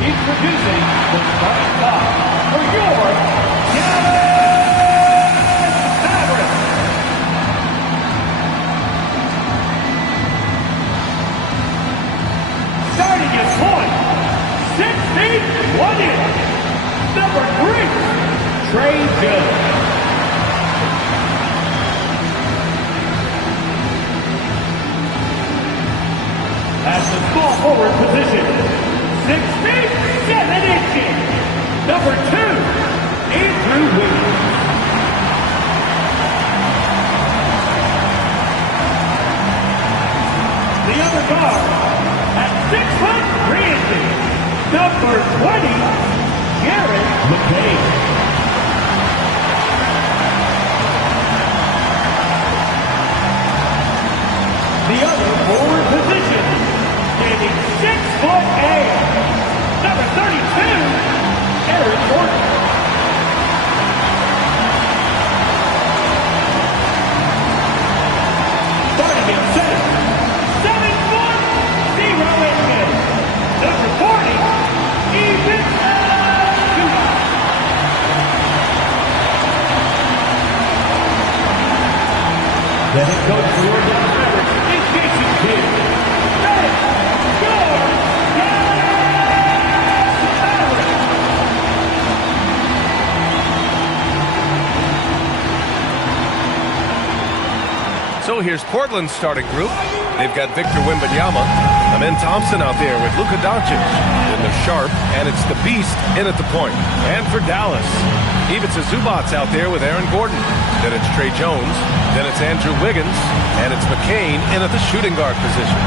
Introducing the starting five for your Gametime. Starting at point, 6 feet 1 inch, number 3, Trey Jones. At the small forward position, 6 feet 7 inches, number 2, Andrew Wiggins. The other guard, at 6 foot 3 inches, number 20, Jared McCain. The other forward position, standing 6 foot 8, number 32, Eric Gordon. Starting at center, 7 foot 0 inches, number 40, Ethan Dumas. Then it goes toward the center, is Jason Kidd. So here's Portland's starting group. They've got Victor Wembanyama, Amen Thompson out there with Luka Doncic. Then they're Sharp, and it's the Beast in at the point. And for Dallas, Ivica Zubac's out there with Aaron Gordon. Then it's Trey Jones. Then it's Andrew Wiggins. And it's McCain in at the shooting guard position.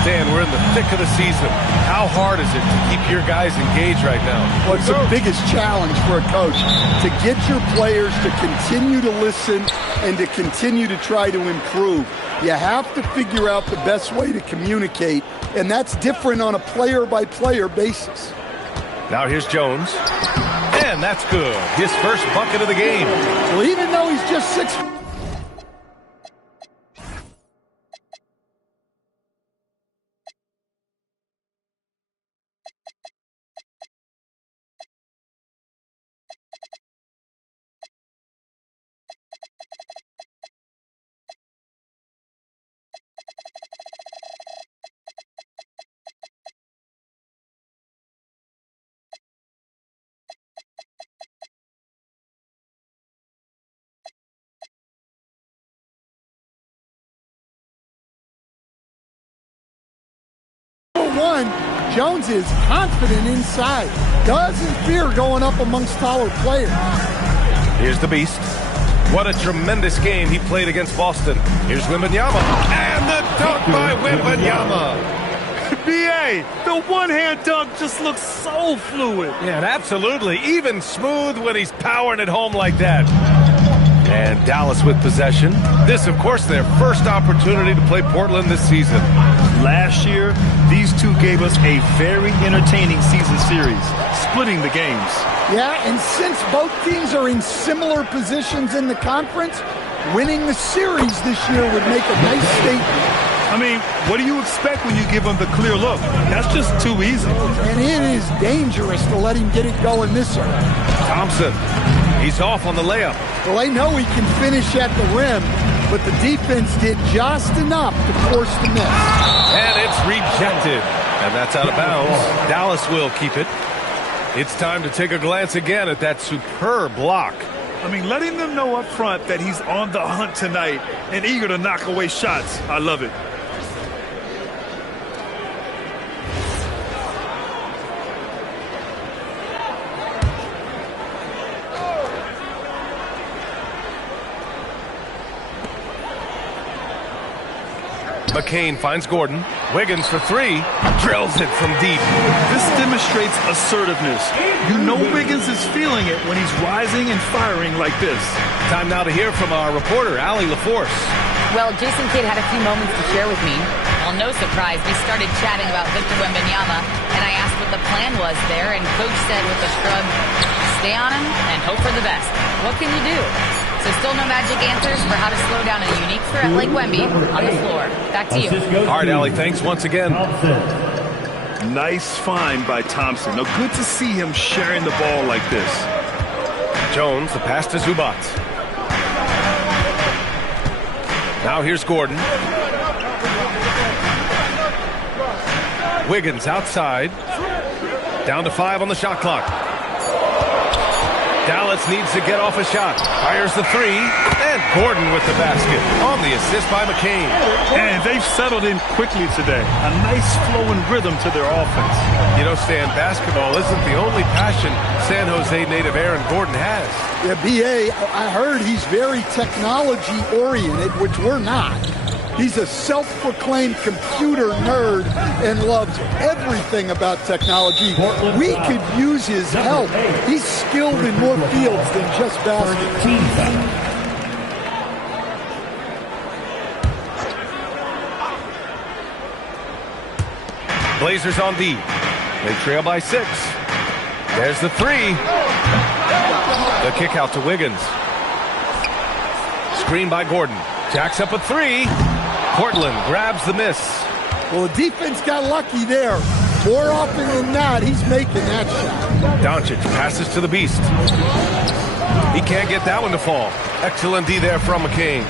Stan, we're in the thick of the season. How hard is it to keep your guys engaged right now? Well, it's the biggest challenge for a coach, to get your players to continue to listen and to continue to try to improve. You have to figure out the best way to communicate, and that's different on a player-by-player basis. Now here's Jones. And that's good. His first bucket of the game. Well, even though he's just 6 1, Jones is confident inside, doesn't fear going up amongst taller players. Here's the Beast. What a tremendous game he played against Boston. Here's Wembanyama. And the dunk by Wembanyama. B.A., the one-hand dunk just looks so fluid. Yeah, absolutely. Even smooth when he's powering it home like that. And Dallas with possession. This, of course, their first opportunity to play Portland this season. Last year, these two gave us a very entertaining season series, splitting the games. Yeah, and since both teams are in similar positions in the conference, winning the series this year would make a nice statement. I mean, what do you expect when you give him the clear look? That's just too easy. And it is dangerous to let him get it going this early. Thompson, he's off on the layup. Well, they know he can finish at the rim, but the defense did just enough to force the miss. And it's rejected. And that's out of bounds. Dallas will keep it. It's time to take a glance again at that superb block. I mean, letting them know up front that he's on the hunt tonight and eager to knock away shots. I love it. McCain finds Gordon. Wiggins for 3. Drills it from deep. This demonstrates assertiveness. You know Wiggins is feeling it when he's rising and firing like this. Time now to hear from our reporter, Allie LaForce. Well, Jason Kidd had a few moments to share with me. Well, no surprise, we started chatting about Victor Wembanyama, and I asked what the plan was there, and Coach said with a shrug, stay on him and hope for the best. What can you do? So still no magic answers for how to slow down a unique threat like Wemby on the floor. Back to you. All right, Allie, thanks once again. Nice find by Thompson. Now, good to see him sharing the ball like this. Jones, the pass to Zubac. Now here's Gordon. Wiggins outside. Down to 5 on the shot clock. Dallas needs to get off a shot. Fires the 3. And Gordon with the basket on the assist by McCain. And they've settled in quickly today. A nice flowing rhythm to their offense. You know, Stan, basketball isn't the only passion San Jose native Aaron Gordon has. Yeah, B.A., I heard he's very technology-oriented, which we're not. He's a self-proclaimed computer nerd and loves everything about technology. We could use his help. He's skilled in more fields than just basketball. Blazers on D. They trail by 6. There's the 3. The kick out to Wiggins. Screen by Gordon. Jacks up a 3. Portland grabs the miss. Well, the defense got lucky there. More often than not, he's making that shot. Doncic passes to the Beast. He can't get that one to fall. Excellent D there from McCain.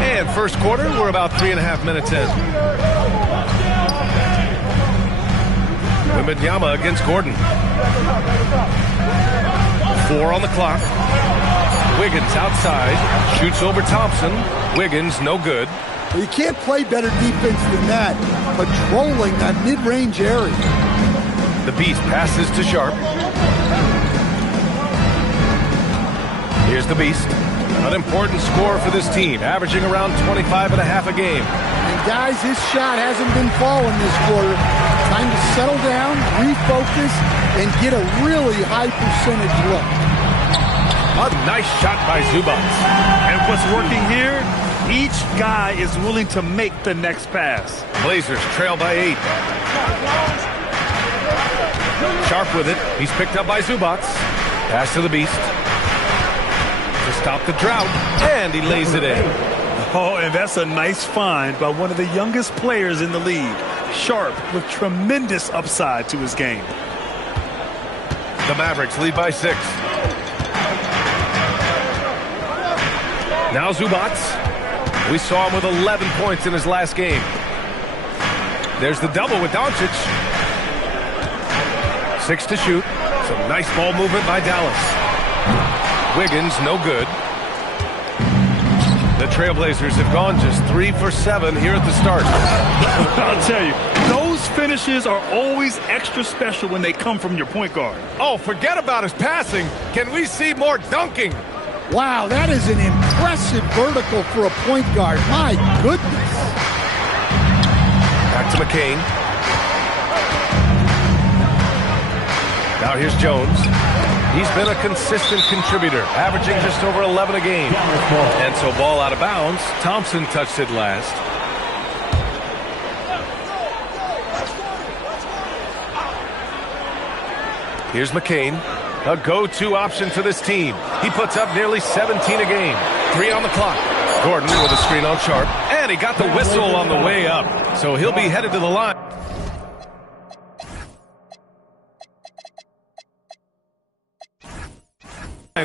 And first quarter, we're about 3.5 minutes in. Wembanyama against Gordon. 4 on the clock. Wiggins outside. Shoots over Thompson. Wiggins, no good. Well, you can't play better defense than that. Patrolling that mid-range area. The Beast passes to Sharp. Here's the Beast. An important score for this team, averaging around 25.5 a game. And guys, this shot hasn't been falling this quarter. Time to settle down, refocus, and get a really high percentage look. A nice shot by Zubac. And what's working here? Each guy is willing to make the next pass. Blazers trail by 8. Sharp with it. He's picked up by Zubac. Pass to the Beast. To stop the drought. And he lays it in. Oh, and that's a nice find by one of the youngest players in the league. Sharp with tremendous upside to his game. The Mavericks lead by 6. Now Zubac. We saw him with 11 points in his last game. There's the double with Doncic. 6 to shoot. Some nice ball movement by Dallas. Wiggins, no good. The Trailblazers have gone just 3 for 7 here at the start. I'll tell you, those finishes are always extra special when they come from your point guard. Oh, forget about his passing. Can we see more dunking? Wow, that is an impressive vertical for a point guard. My goodness. Back to McCain. Now here's Jones. He's been a consistent contributor, averaging just over 11 a game. And so ball out of bounds. Thompson touched it last. Here's McCain. A go-to option for this team. He puts up nearly 17 a game. 3 on the clock. Gordon with a screen on Sharp. And he got the whistle on the way up. So he'll be headed to the line.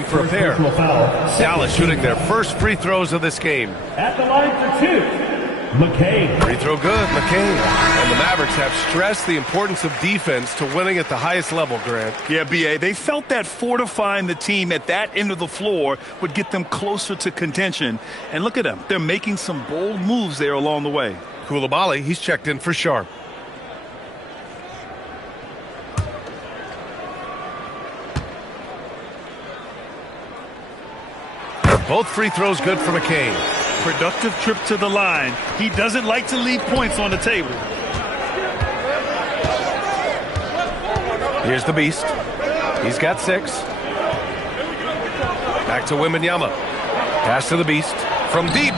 For a pair. Dallas shooting their first free throws of this game. At the line for 2, McCain. Free throw good, McCain. And the Mavericks have stressed the importance of defense to winning at the highest level, Grant. Yeah, B.A., they felt that fortifying the team at that end of the floor would get them closer to contention. And look at them. They're making some bold moves there along the way. Koulibaly, he's checked in for Sharp. Both free throws good for McCain. Productive trip to the line. He doesn't like to leave points on the table. Here's the Beast. He's got 6. Back to Wembanyama. Pass to the Beast. From deep.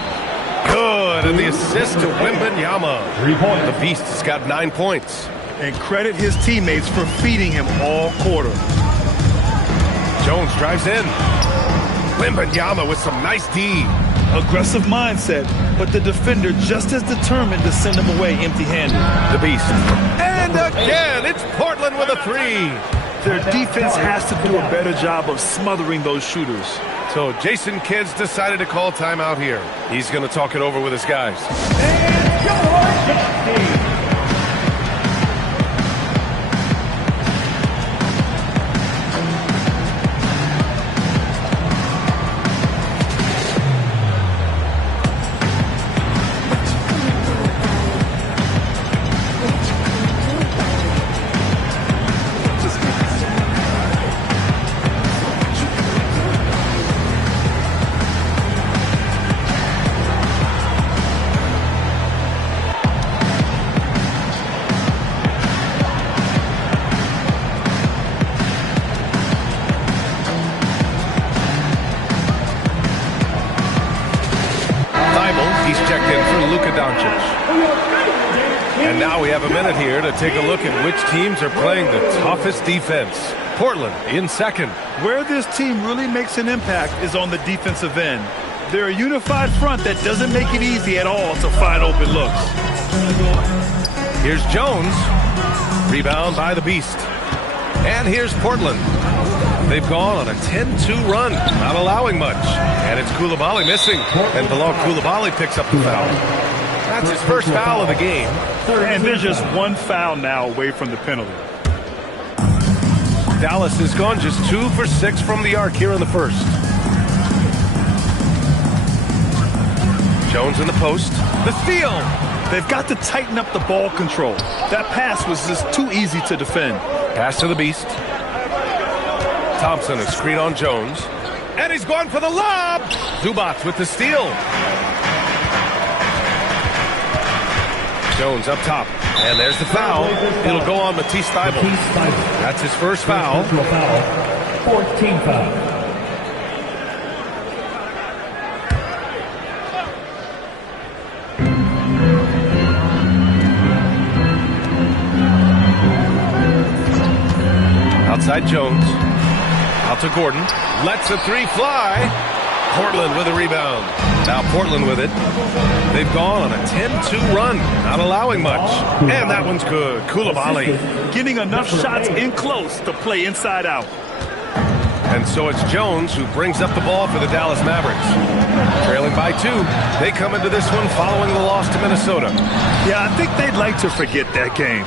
Good. And the assist to Wembanyama. 3 points. The Beast has got 9 points. And credit his teammates for feeding him all quarter. Jones drives in. Wembanyama with some nice D. Aggressive mindset, but the defender just as determined to send him away empty-handed. The Beast. And again, it's Portland with a three. Their defense has to do a better job of smothering those shooters. So Jason Kidd's decided to call timeout here. He's going to talk it over with his guys. And your He's checked in for And now we have a minute here to take a look at which teams are playing the toughest defense. Portland in second. Where this team really makes an impact is on the defensive end. They're a unified front that doesn't make it easy at all to find open looks. Here's Jones. Rebound by the Beast. And here's Portland. They've gone on a 10-2 run, not allowing much. And it's Coulibaly missing. And Bilal Coulibaly picks up the foul. That's his first foul of the game. And there's just one foul now away from the penalty. Dallas has gone just 2 for 6 from the arc here in the first. Jones in the post. The steal. They've got to tighten up the ball control. That pass was just too easy to defend. Pass to the Beast. Thompson, a screen on Jones. And he's gone for the lob. Zubac with the steal. Jones up top. And there's the foul. It'll go on Matisse Thybulle. That's his first foul. 14 foul. Outside Jones. Out to Gordon. Lets a three fly. Portland with a rebound. Now Portland with it. They've gone on a 10-2 run, not allowing much. And that one's good. Coulibaly. Getting enough shots in close to play inside out. And so it's Jones who brings up the ball for the Dallas Mavericks. Trailing by 2. They come into this one following the loss to Minnesota. Yeah, I think they'd like to forget that game.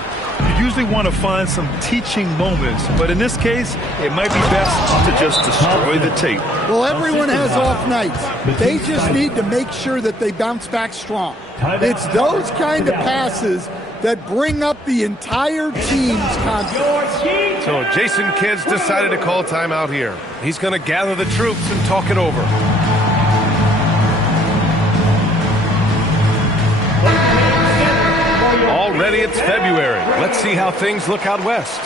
You usually want to find some teaching moments, but in this case, it might be best to just destroy the tape. Well, everyone has off nights. They just need to make sure that they bounce back strong. It's those kind of passes that bring up the entire team's confidence. So Jason Kidd's decided to call timeout here. He's going to gather the troops and talk it over. Already it's February. Let's see how things look out west.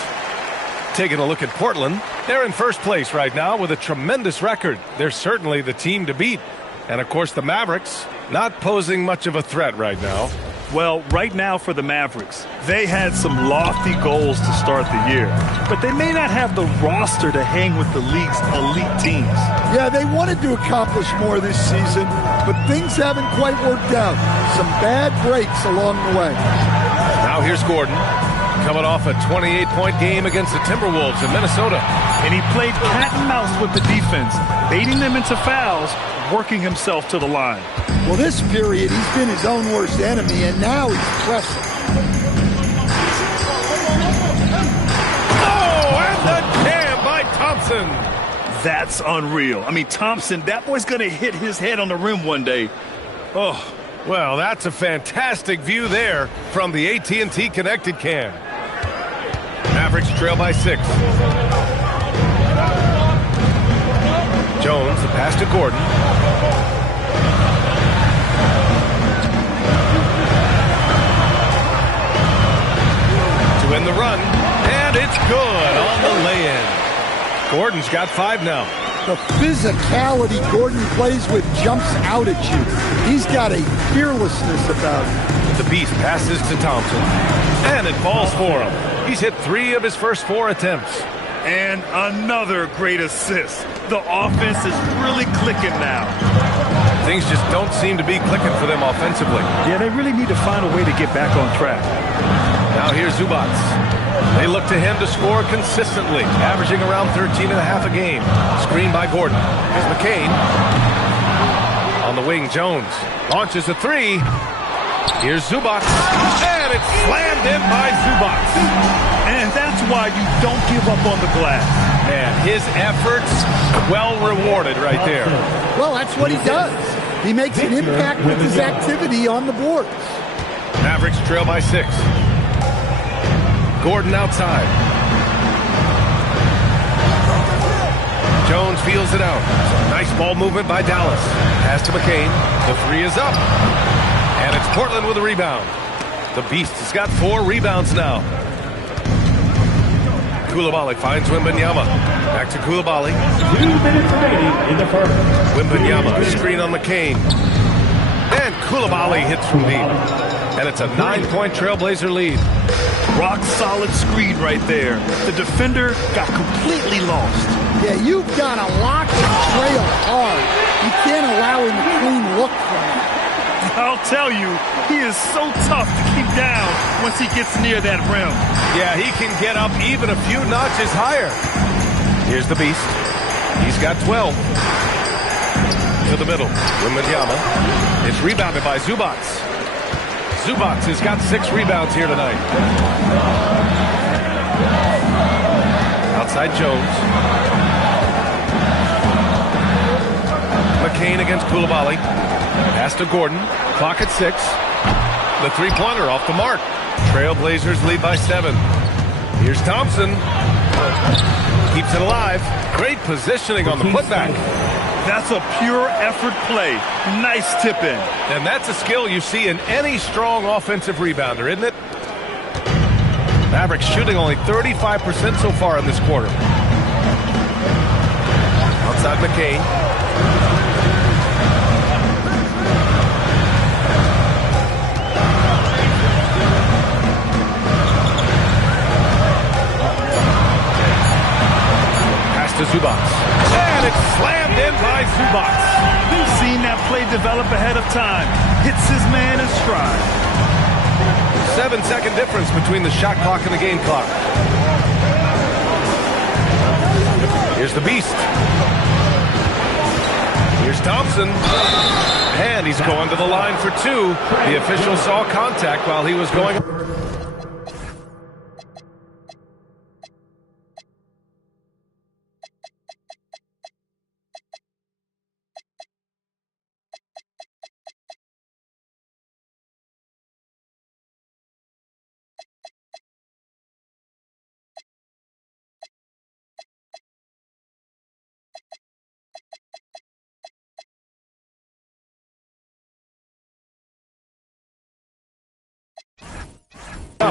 Taking a look at Portland, they're in first place right now with a tremendous record. They're certainly the team to beat. And of course the Mavericks, not posing much of a threat right now. Well, right now for the Mavericks, they had some lofty goals to start the year, but they may not have the roster to hang with the league's elite teams. Yeah, they wanted to accomplish more this season, but things haven't quite worked out. Some bad breaks along the way. Now here's Gordon, coming off a 28-point game against the Timberwolves in Minnesota. And he played cat and mouse with the defense, baiting them into fouls, working himself to the line. Well, this period, he's been his own worst enemy, and now he's pressing. Oh, and the jam by Thompson. That's unreal. I mean, Thompson, that boy's going to hit his head on the rim one day. Oh. Well, that's a fantastic view there from the AT&T Connected Cam. Mavericks trail by 6. Jones, the pass to Gordon. To win the run, and it's good on the lay-in. Gordon's got 5 now. The physicality Gordon plays with jumps out at you. He's got a fearlessness about him. The Beast passes to Thompson, and it falls for him. He's hit 3 of his first 4 attempts. And another great assist. The offense is really clicking now. Things just don't seem to be clicking for them offensively. Yeah, they really need to find a way to get back on track. Now here's Zubats. They look to him to score consistently, averaging around 13.5 a game. Screen by Gordon. Here's McCain. On the wing, Jones launches a three. Here's Zubats. And it's slammed in by Zubats. And that's why you don't give up on the glass. And his efforts well rewarded right there. Well, that's what he does. He makes an impact with his activity on the boards. Mavericks trail by 6. Gordon outside. Jones feels it out. Nice ball movement by Dallas. Pass to McCain. The three is up. And it's Portland with a rebound. The Beast has got 4 rebounds now. Coulibaly finds Wembanyama. Back to Coulibaly. 2 minutes remaining in the first. Wembanyama, screen on McCain. And Coulibaly hits from deep. And it's a 9-point Trailblazer lead. Rock solid screen right there. The defender got completely lost. Yeah, you've got to lock and trail hard. You can't allow him a clean look from it. I'll tell you, he is so tough to keep down once he gets near that rim. Yeah, he can get up even a few notches higher. Here's the Beast. He's got 12. To the middle. Wembanyama. It's rebounded by Zubats. Zubats has got 6 rebounds here tonight. Outside Jones. McCain against Coulibaly. Pass to Gordon. Clock at 6. The three-pointer off the mark. Trailblazers lead by 7. Here's Thompson. Keeps it alive. Great positioning on the putback. That's a pure effort play. Nice tip in. And that's a skill you see in any strong offensive rebounder, isn't it? Mavericks shooting only 35% so far in this quarter. Outside McCain. Pass to Zubats. And it's slammed in by Zubats. We've seen that play develop ahead of time. Hits his man in stride. 7-second difference between the shot clock and the game clock. Here's the Beast. Here's Thompson. And he's going to the line for 2. The official saw contact while he was going.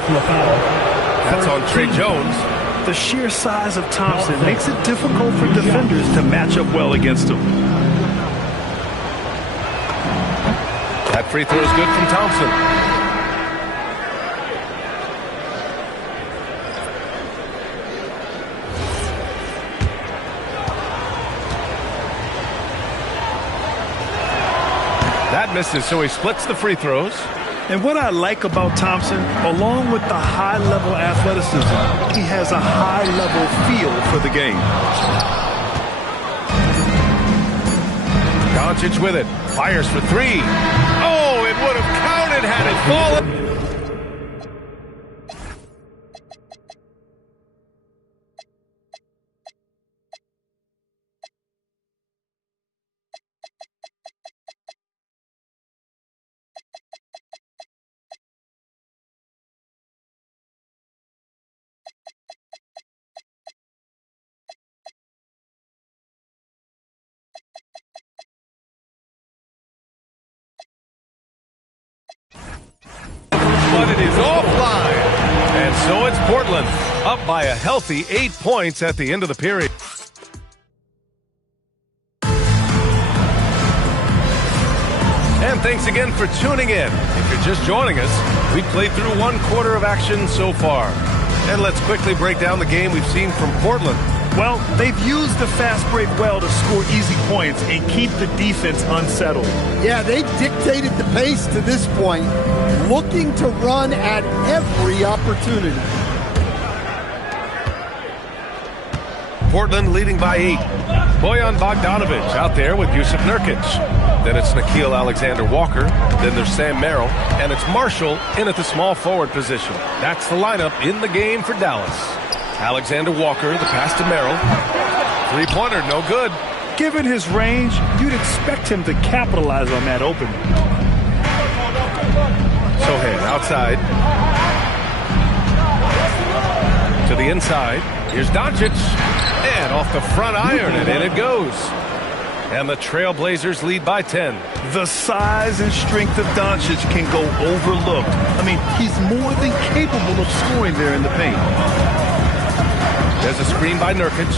That's on Trey Jones. The sheer size of Thompson makes it difficult for defenders to match up well against him. That free throw is good from Thompson. That misses, so he splits the free throws. And what I like about Thompson, along with the high-level athleticism, he has a high-level feel for the game. Doncic with it. Fires for 3. Oh, it would have counted had it fallen. But it is offline. And so it's Portland, up by a healthy 8 points at the end of the period. And thanks again for tuning in. If you're just joining us, we played through 1 quarter of action so far. And let's quickly break down the game we've seen from Portland. Well, they've used the fast break well to score easy points and keep the defense unsettled. Yeah, they dictated the pace to this point, looking to run at every opportunity. Portland leading by 8. Bojan Bogdanovic out there with Yusuf Nurkic. Then it's Nickeil Alexander-Walker. Then there's Sam Merrill. And it's Marshall in at the small forward position. That's the lineup in the game for Dallas. Alexander-Walker, the pass to Merrill. Three-pointer, no good. Given his range, you'd expect him to capitalize on that opening. Sohan outside. To the inside. Here's Doncic. And off the front iron, and in it goes. And the Trailblazers lead by 10. The size and strength of Doncic can go overlooked. I mean, he's more than capable of scoring there in the paint. There's a screen by Nurkic.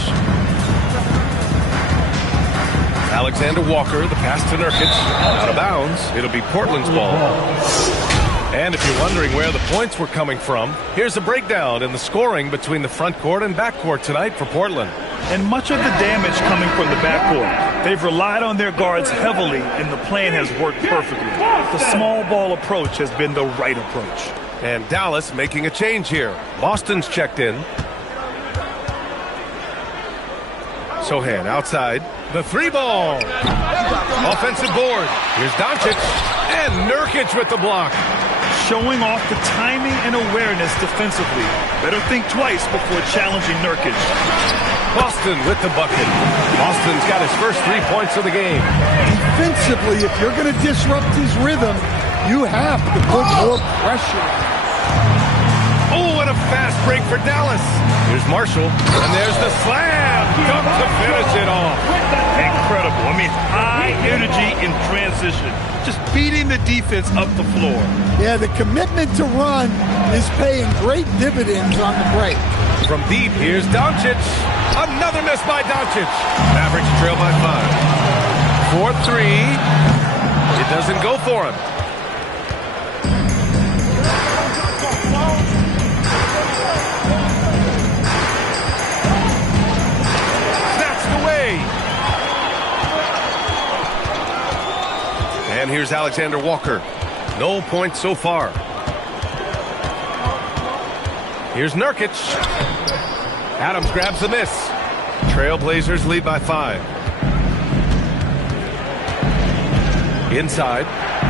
Alexander-Walker, the pass to Nurkic. Out of bounds. It'll be Portland's ball. And if you're wondering where the points were coming from, here's a breakdown in the scoring between the front court and back court tonight for Portland. And much of the damage coming from the backcourt. They've relied on their guards heavily, and the plan has worked perfectly. The small ball approach has been the right approach. And Dallas making a change here. Boston's checked in. Sohan outside. The three ball. Offensive board. Here's Doncic. And Nurkic with the block. Showing off the timing and awareness defensively. Better think twice before challenging Nurkic. Boston with the bucket. Boston's got his first 3 points of the game. Defensively, if you're going to disrupt his rhythm, you have to put more pressure. Oh, and a fast break for Dallas. Here's Marshall, and there's the slam. Come to finish it off. Incredible. I mean, high energy in transition. Just beating the defense up the floor. Yeah, the commitment to run is paying great dividends on the break. From deep, here's Doncic. Another miss by Doncic. Mavericks trail by 5. 4-3. It doesn't go for him. And here's Alexander-Walker. No points so far. Here's Nurkic. Adams grabs the miss. Trailblazers lead by 5. Inside.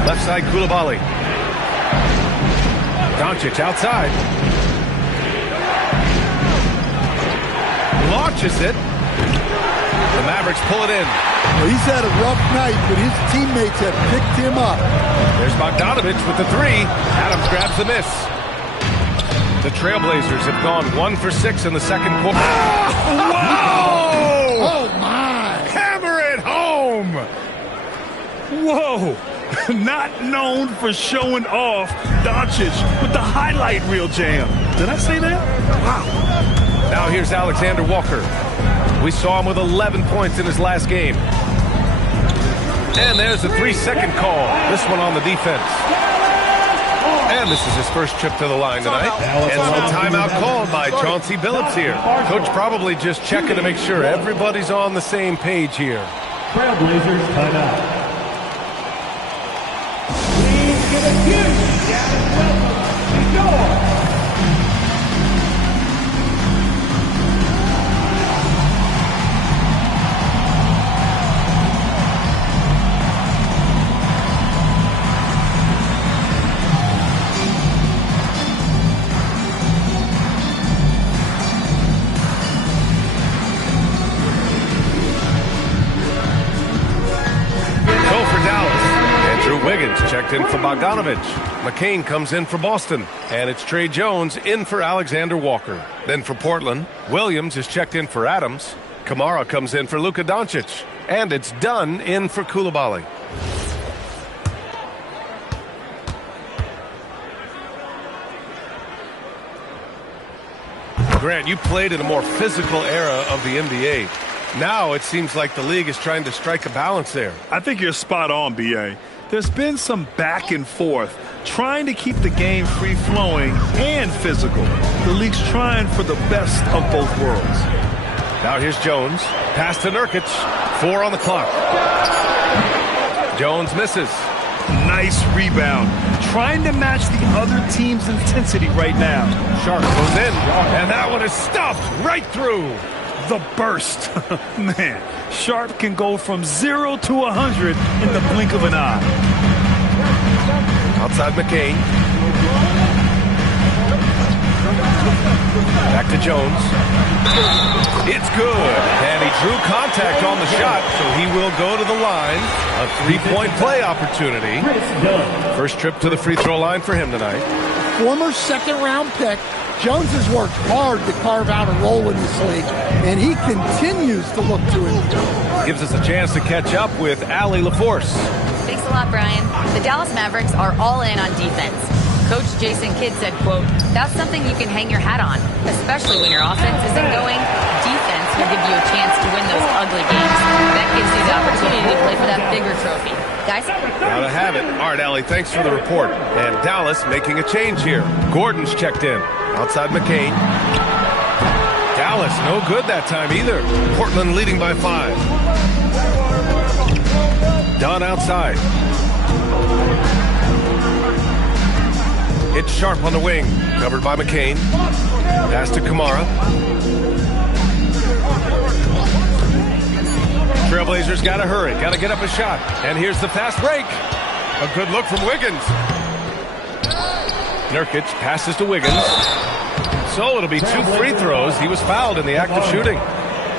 Left side, Coulibaly. Doncic outside. Launches it. The Mavericks pull it in. Well, he's had a rough night, but his teammates have picked him up. There's Bogdanovic with the 3. Adams grabs the miss. The Trailblazers have gone 1 for 6 in the second quarter. Whoa! Oh, my! Hammer it home! Whoa! Not known for showing off, Doncic with the highlight reel jam. Did I say that? Wow. Now here's Alexander-Walker. We saw him with 11 points in his last game. And there's a 3-second call. This one on the defense. And this is his first trip to the line tonight. And a timeout called by Chauncey Billups here. Coach probably just checking to make sure everybody's on the same page here. Trailblazers timeout. Please give a huge welcome to your Wiggins checked in for Bogdanovic. McCain comes in for Boston. And it's Trey Jones in for Alexander-Walker. Then for Portland, Williams is checked in for Adams. Kamara comes in for Luka Doncic. And it's Dunn in for Coulibaly. Grant, you played in a more physical era of the NBA. Now it seems like the league is trying to strike a balance there. I think you're spot on, B.A. There's been some back and forth, trying to keep the game free-flowing and physical. The league's trying for the best of both worlds. Now here's Jones. Pass to Nurkic. 4 on the clock. Jones misses. Nice rebound. Trying to match the other team's intensity right now. Sharp goes in, and that one is stuffed right through. The burst. Man, Sharp can go from 0 to 100 in the blink of an eye. Outside McCain. Back to Jones. It's good. And he drew contact on the shot, so he will go to the line. A three-point play opportunity. First trip to the free throw line for him tonight. Former second-round pick, Jones has worked hard to carve out a role in this league, and he continues to look to improve. Gives us a chance to catch up with Allie LaForce. Thanks a lot, Brian. The Dallas Mavericks are all in on defense. Coach Jason Kidd said, quote, "That's something you can hang your hat on, especially when your offense isn't going. Defense will give you a chance to win those ugly games. That gives you the opportunity to play for that bigger trophy." Guys? Gotta have it. All right, Allie, thanks for the report. And Dallas making a change here. Gordon's checked in. Outside McCain. Dallas, no good that time either. Portland leading by 5. Dunn outside. It's Sharp on the wing. Covered by McCain. Pass to Kamara. Trailblazers got to hurry. Got to get up a shot. And here's the fast break. A good look from Wiggins. Nurkic passes to Wiggins. So it'll be 2 free throws. He was fouled in the act of shooting.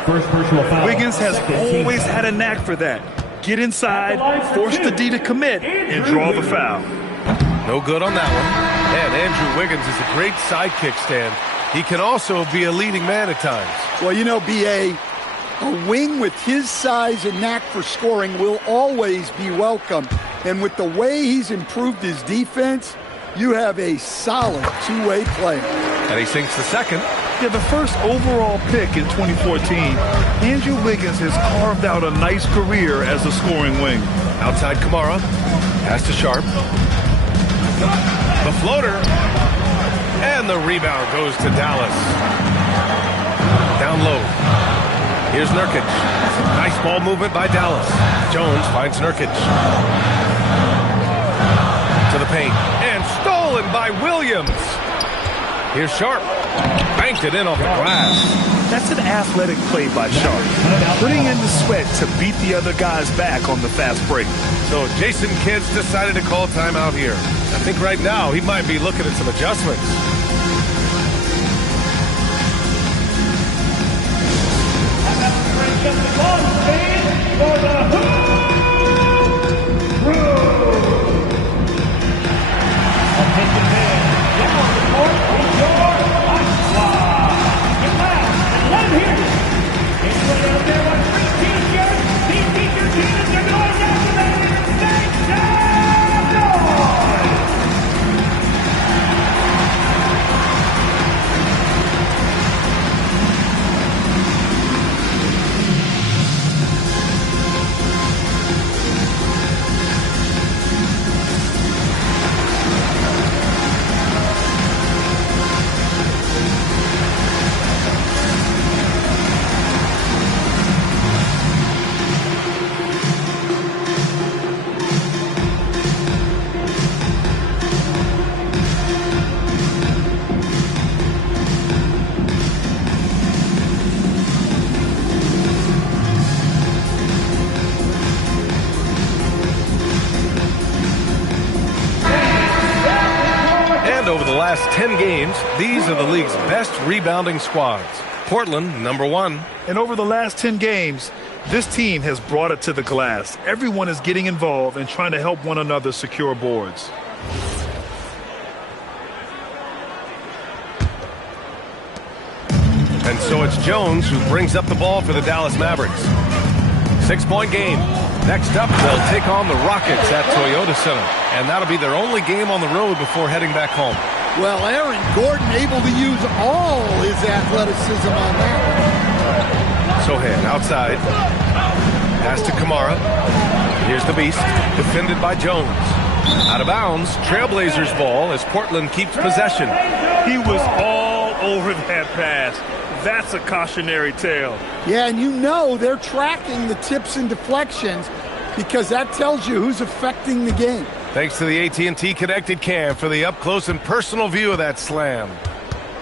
First personal foul. Wiggins has always had a knack for that. Get inside, force the D to commit, and draw the foul. No good on that one. And Andrew Wiggins is a great sidekick stand. He can also be a leading man at times. Well, you know, B.A., a wing with his size and knack for scoring will always be welcome. And with the way he's improved his defense, you have a solid two-way player. And he sinks the second. Yeah, the first overall pick in 2014, Andrew Wiggins has carved out a nice career as a scoring wing. Outside Kamara. Pass to Sharp. The floater. And the rebound goes to Dallas. Down low. Here's Nurkic. Nice ball movement by Dallas. Jones finds Nurkic. To the paint. And stolen by Williams. Here's Sharp. Banked it in off the glass. That's an athletic play by Sharp. Putting in the sweat to beat the other guys back on the fast break. So Jason Kidd's decided to call timeout here. I think right now he might be looking at some adjustments. Over the last 10 games, these are the league's best rebounding squads. Portland, #1. And over the last 10 games, this team has brought it to the glass. Everyone is getting involved and trying to help one another secure boards. And so it's Jones who brings up the ball for the Dallas Mavericks. 6-point game. Next up, they'll take on the Rockets at Toyota Center. And that'll be their only game on the road before heading back home. Well, Aaron Gordon able to use all his athleticism on that. Sohan outside. Pass to Kamara. Here's the Beast. Defended by Jones. Out of bounds. Trailblazers ball as Portland keeps possession. He was all over that pass. That's a cautionary tale. Yeah, and you know they're tracking the tips and deflections because that tells you who's affecting the game. Thanks to the AT&T Connected Cam for the up-close and personal view of that slam.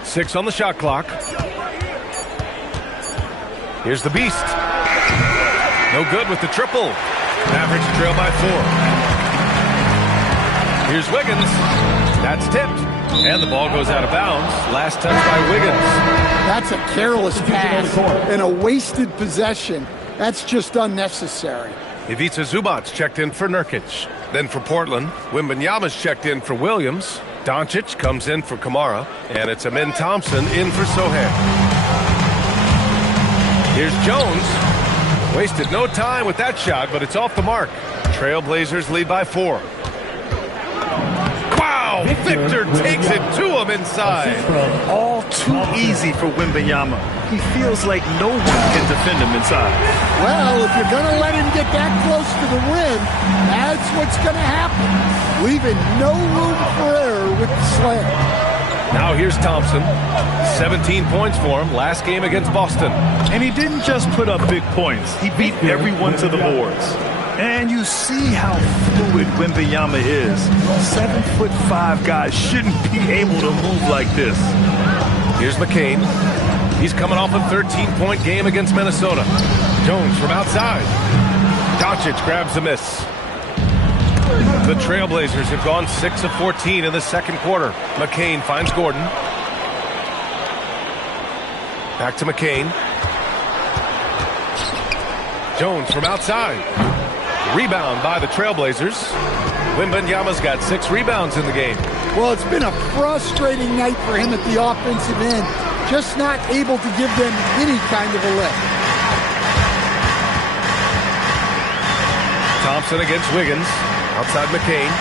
6 on the shot clock. Here's the Beast. No good with the triple. Mavericks trail by 4. Here's Wiggins. That's tipped. And the ball goes out of bounds. Last touch by Wiggins. That's a careless pass and a wasted possession. That's just unnecessary. Ivica Zubac checked in for Nurkic. Then for Portland, Wembanyama's checked in for Williams. Doncic comes in for Kamara. And it's Amin Thompson in for Sohan. Here's Jones. Wasted no time with that shot, but it's off the mark. Trailblazers lead by 4. Wow! Victor takes it to him inside. All too easy for Wembanyama. He feels like no one can defend him inside. Well, if you're going to let him get that close to the rim, that's what's going to happen. Leaving no room for error with the slam. Now here's Thompson. 17 points for him last game against Boston. And he didn't just put up big points. He beat everyone to the boards. And you see how fluid Wembanyama is. 7'5" guys shouldn't be able to move like this. Here's McCain. He's coming off a 13-point game against Minnesota. Jones from outside. Doncic grabs the miss. The Trailblazers have gone 6 of 14 in the second quarter. McCain finds Gordon. Back to McCain. Jones from outside. Rebound by the Trailblazers. Wembanyama's got 6 rebounds in the game. Well, it's been a frustrating night for him at the offensive end. Just not able to give them any kind of a lift. Thompson against Wiggins. Outside McCain.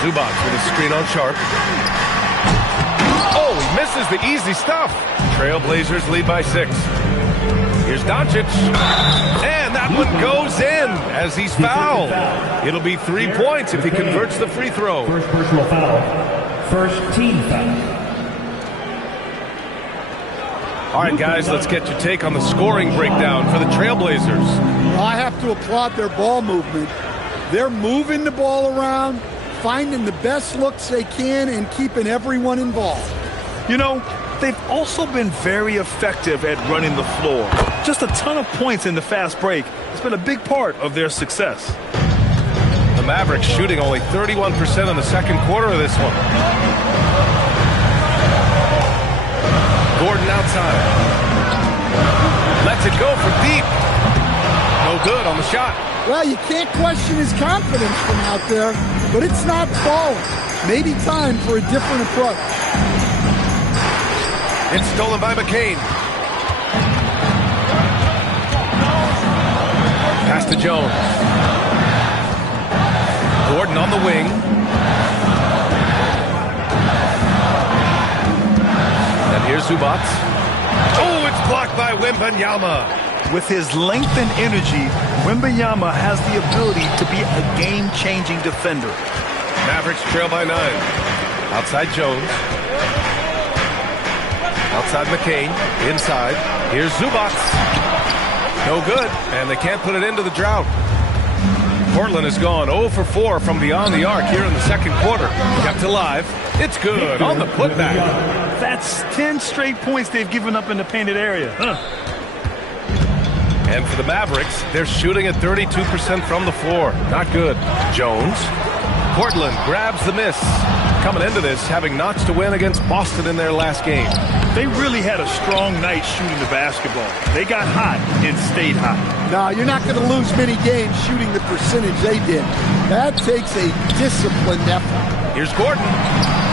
Zubac with a screen on Sharp. Oh, he misses the easy stuff. Trailblazers lead by 6. Here's Doncic. And that one goes in as he's fouled. It'll be 3 points if he converts the free throw. First personal foul. First team foul. All right, guys, let's get your take on the scoring breakdown for the Trailblazers. Well, I have to applaud their ball movement. They're moving the ball around, finding the best looks they can, and keeping everyone involved. You know, they've also been very effective at running the floor. Just a ton of points in the fast break. It's been a big part of their success. The Mavericks shooting only 31% in the second quarter of this one. Gordon outside. Lets it go for deep. No good on the shot. Well, you can't question his confidence from out there, but it's not falling. Maybe time for a different approach. It's stolen by McCain. Pass to Jones. Gordon on the wing. And here's Zubac. Oh, it's blocked by Wembanyama. With his length and energy, Wembanyama has the ability to be a game-changing defender. Mavericks trail by 9. Outside Jones. Outside McCain. Inside. Here's Zubac. No good. And they can't put it into the drought. Portland has gone 0 for 4 from beyond the arc here in the second quarter. Kept alive. It's good on the putback. That's 10 straight points they've given up in the painted area. And for the Mavericks, they're shooting at 32% from the floor. Not good. Jones. Portland grabs the miss. Coming into this, having notched to win against Boston in their last game. They really had a strong night shooting the basketball. They got hot and stayed hot. No, you're not going to lose many games shooting the percentage they did. That takes a disciplined effort. Here's Gordon.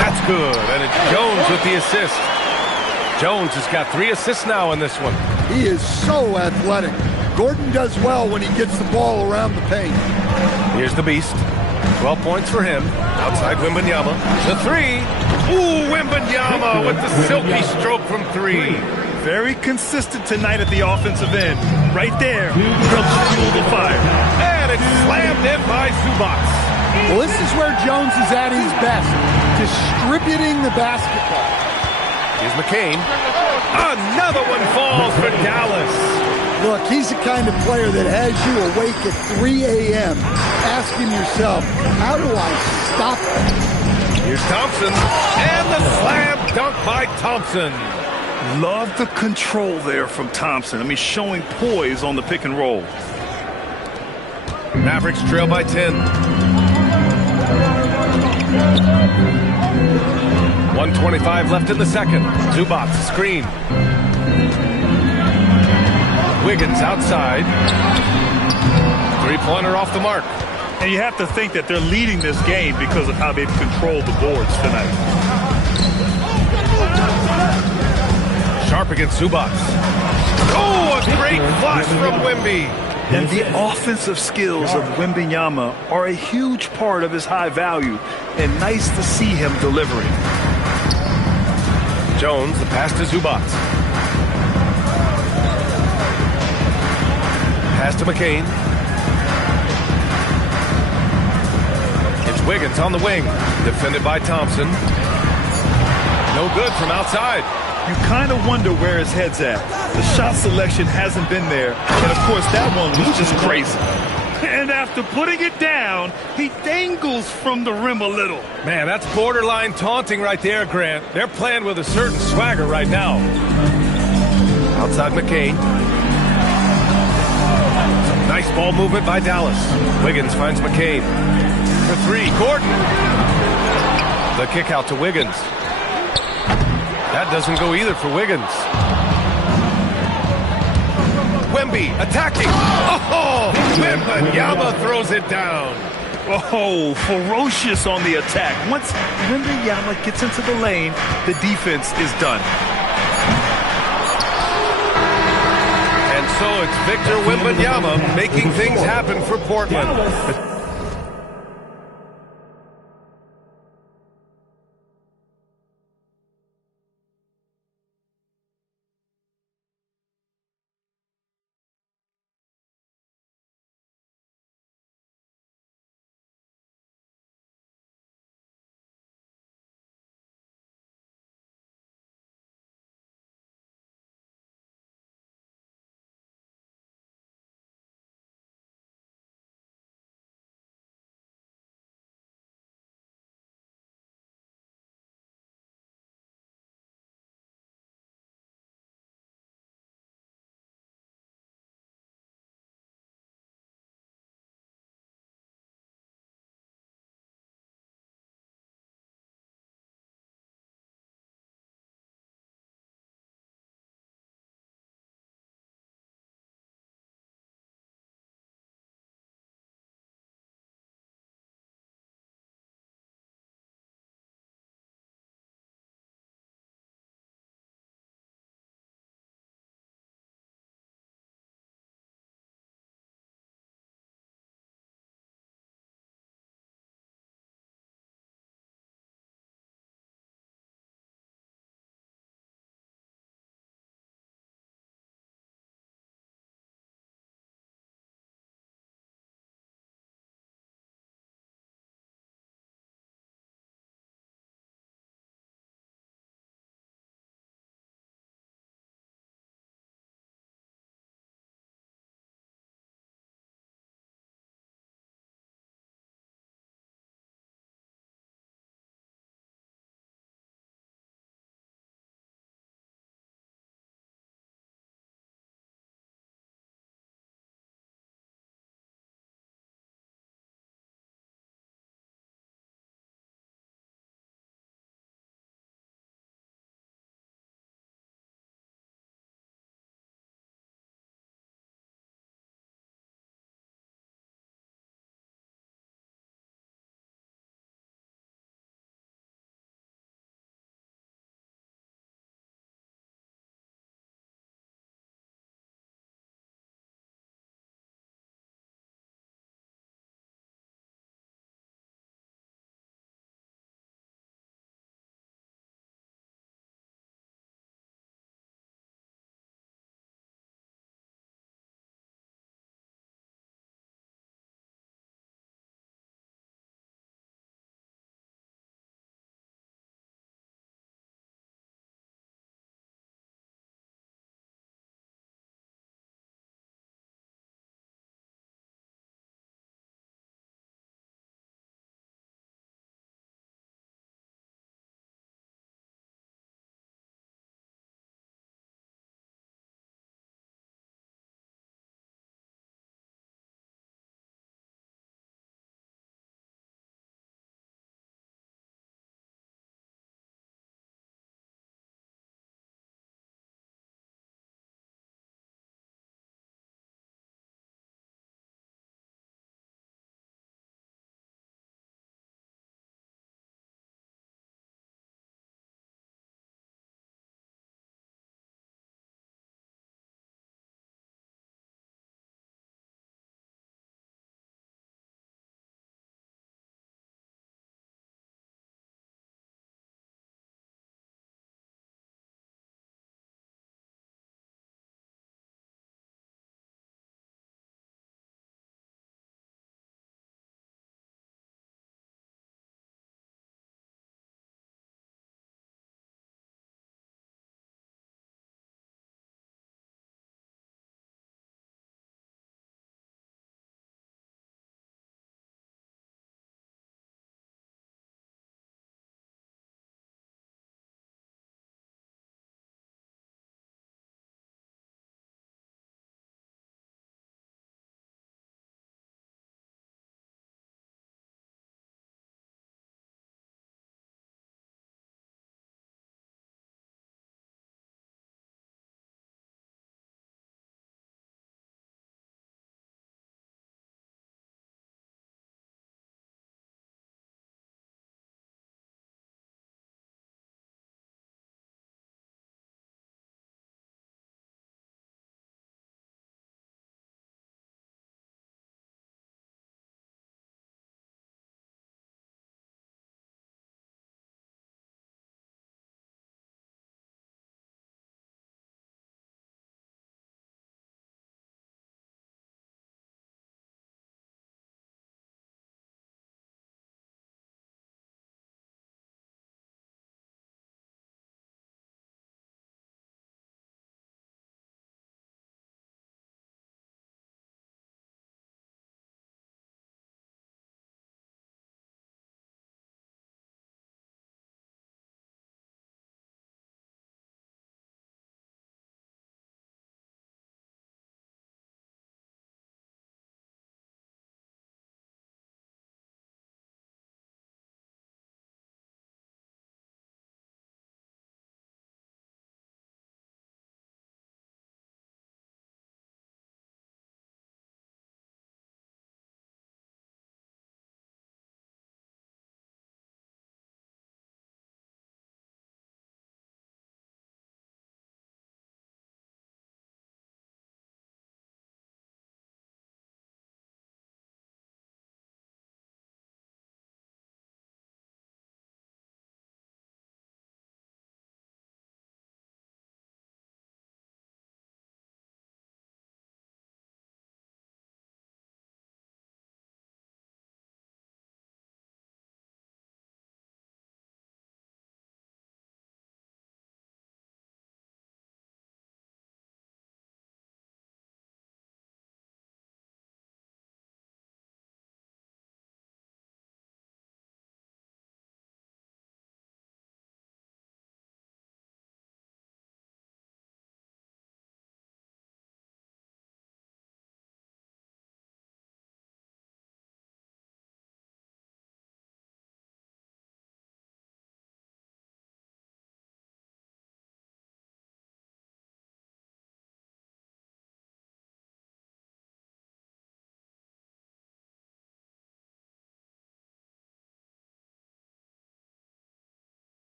That's good. And it's Jones with the assist. Jones has got 3 assists now in this one. He is so athletic. Gordon does well when he gets the ball around the paint. Here's the Beast. 12 points for him. Outside Wembanyama. The 3. Ooh, Wembanyama with the silky stroke from 3. Very consistent tonight at the offensive end. Right there, helps fuel the fire. And it's slammed in by Zubac. Well, this is where Jones is at his best, distributing the basketball. Here's McCain. Another one falls for Dallas. Look, he's the kind of player that has you awake at 3 a.m. asking yourself, how do I stop him? Here's Thompson. And the slam dunk by Thompson. Love the control there from Thompson. I mean, showing poise on the pick and roll. Mavericks trail by 10. 1:25 left in the second. Zubac screen. Wiggins outside. Three-pointer off the mark. And you have to think that they're leading this game because of how they've controlled the boards tonight. Sharp against Zubac. Oh, a great flush from Wemby. And the offensive skills of Wembanyama are a huge part of his high value, and nice to see him delivering. Jones, the pass to Zubac. Pass to McCain. It's Wiggins on the wing. Defended by Thompson. No good from outside. You kind of wonder where his head's at. The shot selection hasn't been there. And, of course, that one was just crazy. And after putting it down, he dangles from the rim a little. Man, that's borderline taunting right there, Grant. They're playing with a certain swagger right now. Outside McCain. Nice ball movement by Dallas. Wiggins finds McCain. For three, Gordon. The kick out to Wiggins. That doesn't go either for Wiggins. Wemby attacking. Oh, Wembanyama throws it down. Oh, ferocious on the attack. Once Wembanyama gets into the lane, the defense is done. And so it's Victor Wembanyama making things happen for Portland.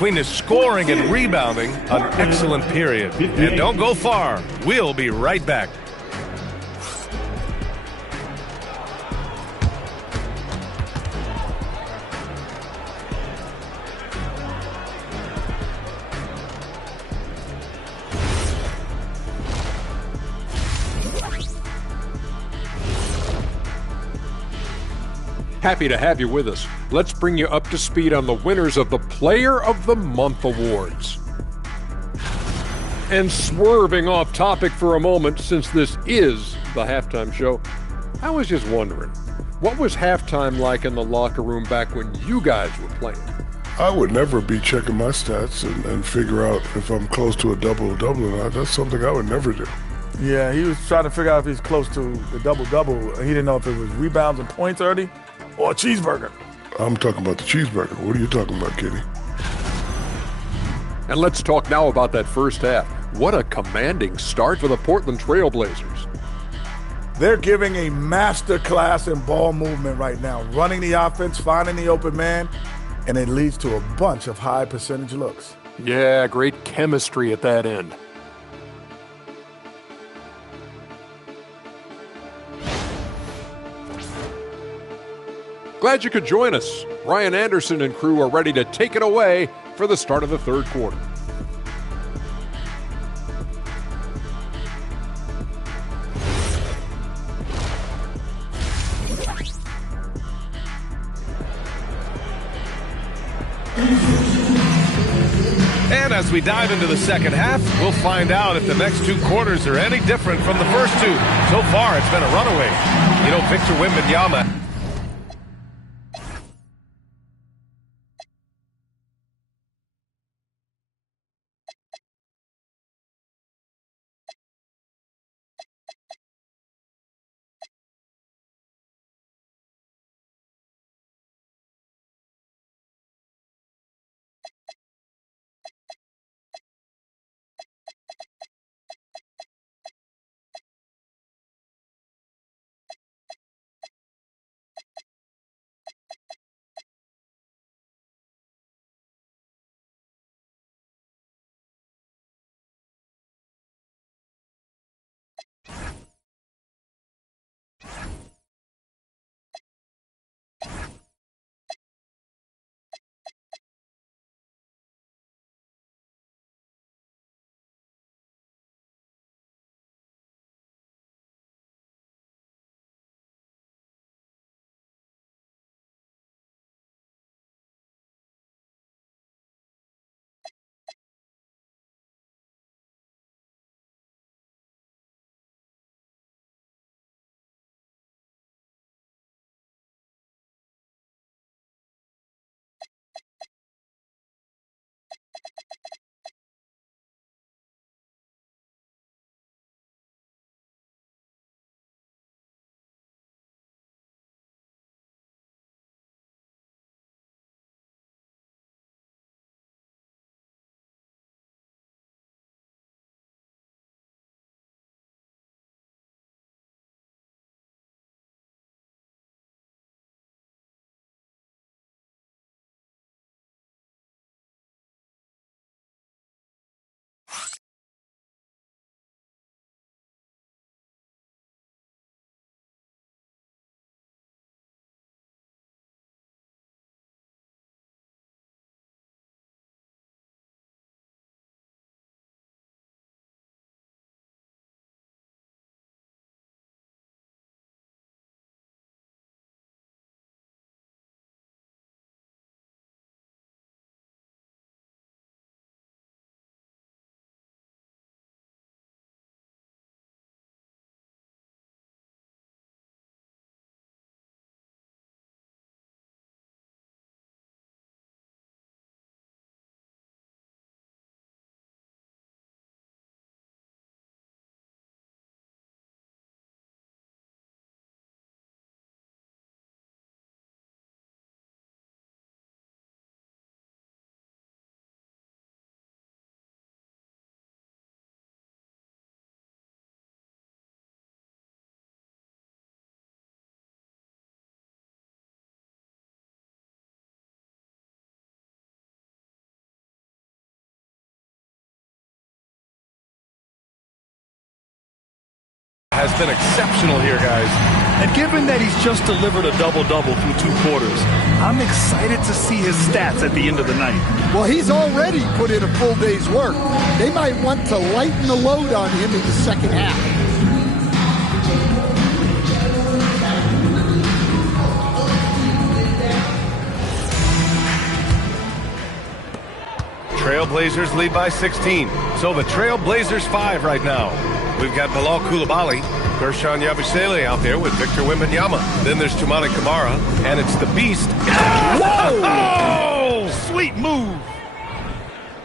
Between his scoring and rebounding, an excellent period. And don't go far. We'll be right back. Happy to have you with us. Let's bring you up to speed on the winners of the Player of the Month awards. And swerving off topic for a moment, since this is the halftime show, I was just wondering, what was halftime like in the locker room back when you guys were playing? I would never be checking my stats and figure out if I'm close to a double-double or not. That's something I would never do. Yeah, he was trying to figure out if he's close to the double-double. He didn't know if it was rebounds and points already or a cheeseburger. I'm talking about the cheeseburger. What are you talking about, Kitty? And let's talk now about that first half. What a commanding start for the Portland Trailblazers. They're giving a master class in ball movement right now, running the offense, finding the open man, and it leads to a bunch of high percentage looks. Yeah, great chemistry at that end. Glad you could join us. Ryan Anderson and crew are ready to take it away for the start of the third quarter. And as we dive into the second half, we'll find out if the next two quarters are any different from the first two. So far, it's been a runaway. You know, Victor Wembanyama been exceptional here, guys. And given that he's just delivered a double-double through 2 quarters, I'm excited to see his stats at the end of the night. Well, he's already put in a full day's work. They might want to lighten the load on him in the second half. Trailblazers lead by 16. So the Trailblazers 5 right now. We've got Bilal Coulibaly, Gershon Yabusele out there with Victor Wembanyama. Then there's Toumani Camara, and it's the Beast. Whoa! Oh, sweet move.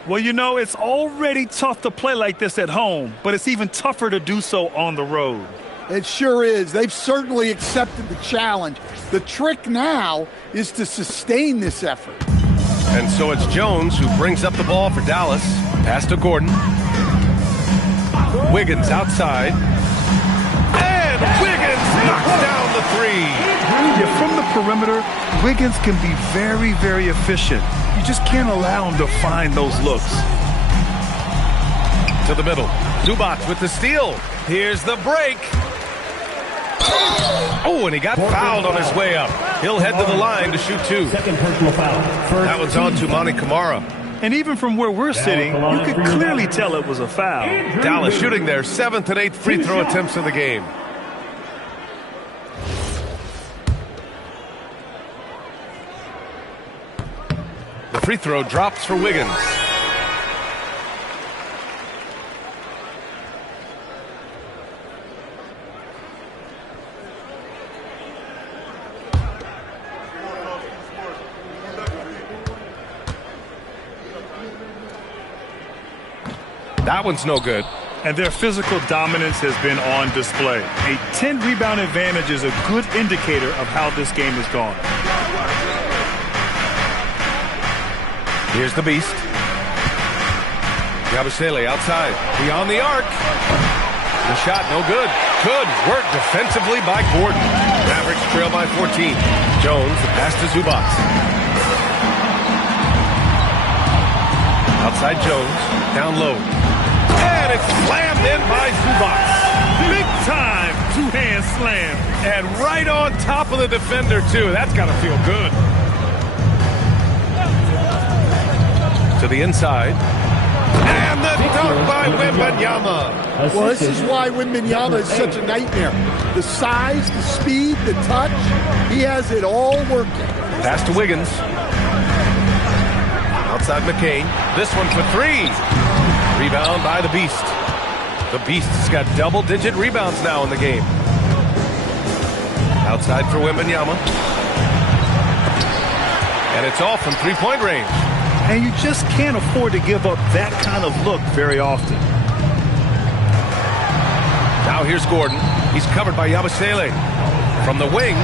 Well, you know, it's already tough to play like this at home, but it's even tougher to do so on the road. It sure is. They've certainly accepted the challenge. The trick now is to sustain this effort. And so it's Jones who brings up the ball for Dallas. Pass to Gordon. Wiggins outside. And Wiggins knocks down the 3. Yeah, from the perimeter, Wiggins can be very, very efficient. You just can't allow him to find those looks. To the middle. Zubac with the steal. Here's the break. Oh, and he got fouled on his way up. He'll head to the line to shoot 2. Second personal foul. That one's on Toumani Camara. And even from where we're sitting, you could clearly tell it was a foul. Dallas shooting their 7th and 8th free throw attempts of the game. The free throw drops for Wiggins. That one's no good. And their physical dominance has been on display. A 10-rebound advantage is a good indicator of how this game has gone. Here's the Beast. Yabusele outside. Beyond the arc. The shot no good. Good work defensively by Gordon. Mavericks trail by 14. Jones, the pass to Zubac. Outside Jones. Down low. And it's slammed in by Zubac. Big time two-hand slam. And right on top of the defender, too. That's got to feel good. To the inside. And the dunk by Wembanyama. Well, this is why Wembanyama is such a nightmare. The size, the speed, the touch, he has it all working. Pass to Wiggins. Outside McCain. This one for 3. Rebound by the Beast. The Beast has got double-digit rebounds now in the game. Outside for Wembanyama. And it's off from three-point range. And you just can't afford to give up that kind of look very often. Now here's Gordon. He's covered by Yabusele. From the wing,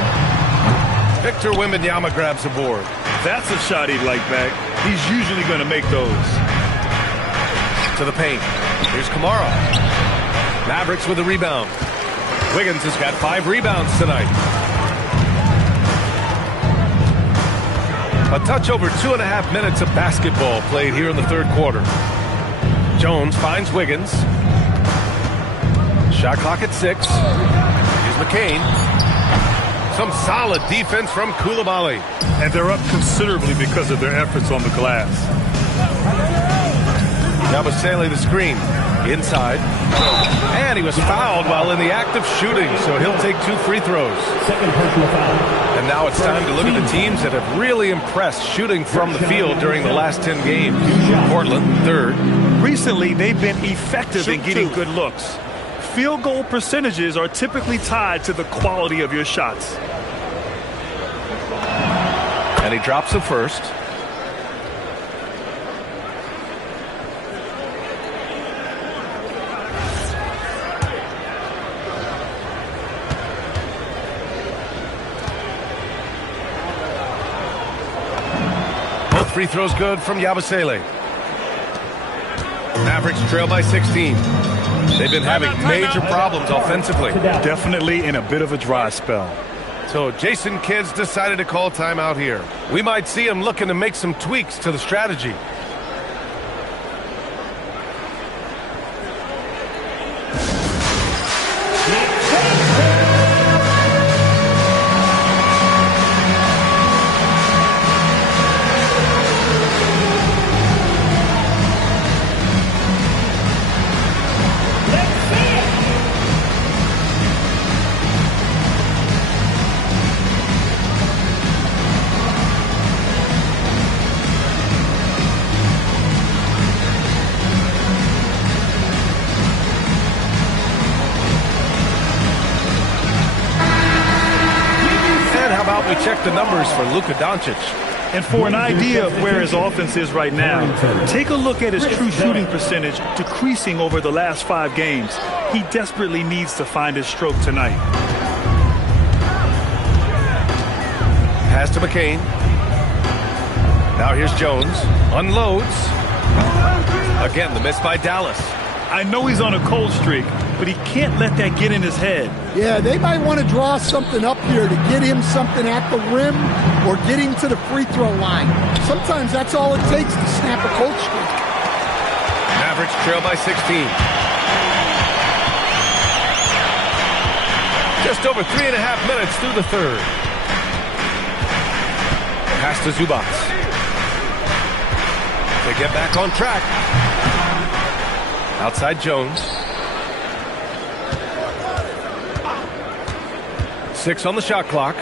Victor Wembanyama grabs the board. That's a shot he'd like back. He's usually going to make those. To the paint. Here's Camara. Mavericks with a rebound. Wiggins has got 5 rebounds tonight. A touch over 2.5 minutes of basketball played here in the third quarter. Jones finds Wiggins. Shot clock at 6. Here's McCain. Some solid defense from Coulibaly. And they're up considerably because of their efforts on the glass. Yabusele the screen. Inside. And he was fouled while in the act of shooting, so he'll take 2 free throws. Second personal foul. And now it's time to look at the teams that have really impressed shooting from the field during the last 10 games. Portland, 3rd. Recently, they've been effective in getting good looks. Field goal percentages are typically tied to the quality of your shots. And he drops the first. Both free throws good from Yabusele. Mavericks trail by 16. They've been having major problems offensively. Definitely in a bit of a dry spell. So Jason Kidd's decided to call timeout here. We might see him looking to make some tweaks to the strategy. out, we check the numbers for Luka Doncic. And for an idea of where his offense is right now, take a look at his true shooting percentage decreasing over the last 5 games. He desperately needs to find his stroke tonight. Pass to McCain. Now here's Jones. Unloads. Again, the miss by Dallas. I know he's on a cold streak, but he can't let that get in his head. Yeah, they might want to draw something up here to get him something at the rim or get him to the free throw line. Sometimes that's all it takes to snap a cold streak. Mavericks trail by 16. Just over 3.5 minutes through the third. Pass to Zubac. They get back on track. Outside Jones. 6 on the shot clock.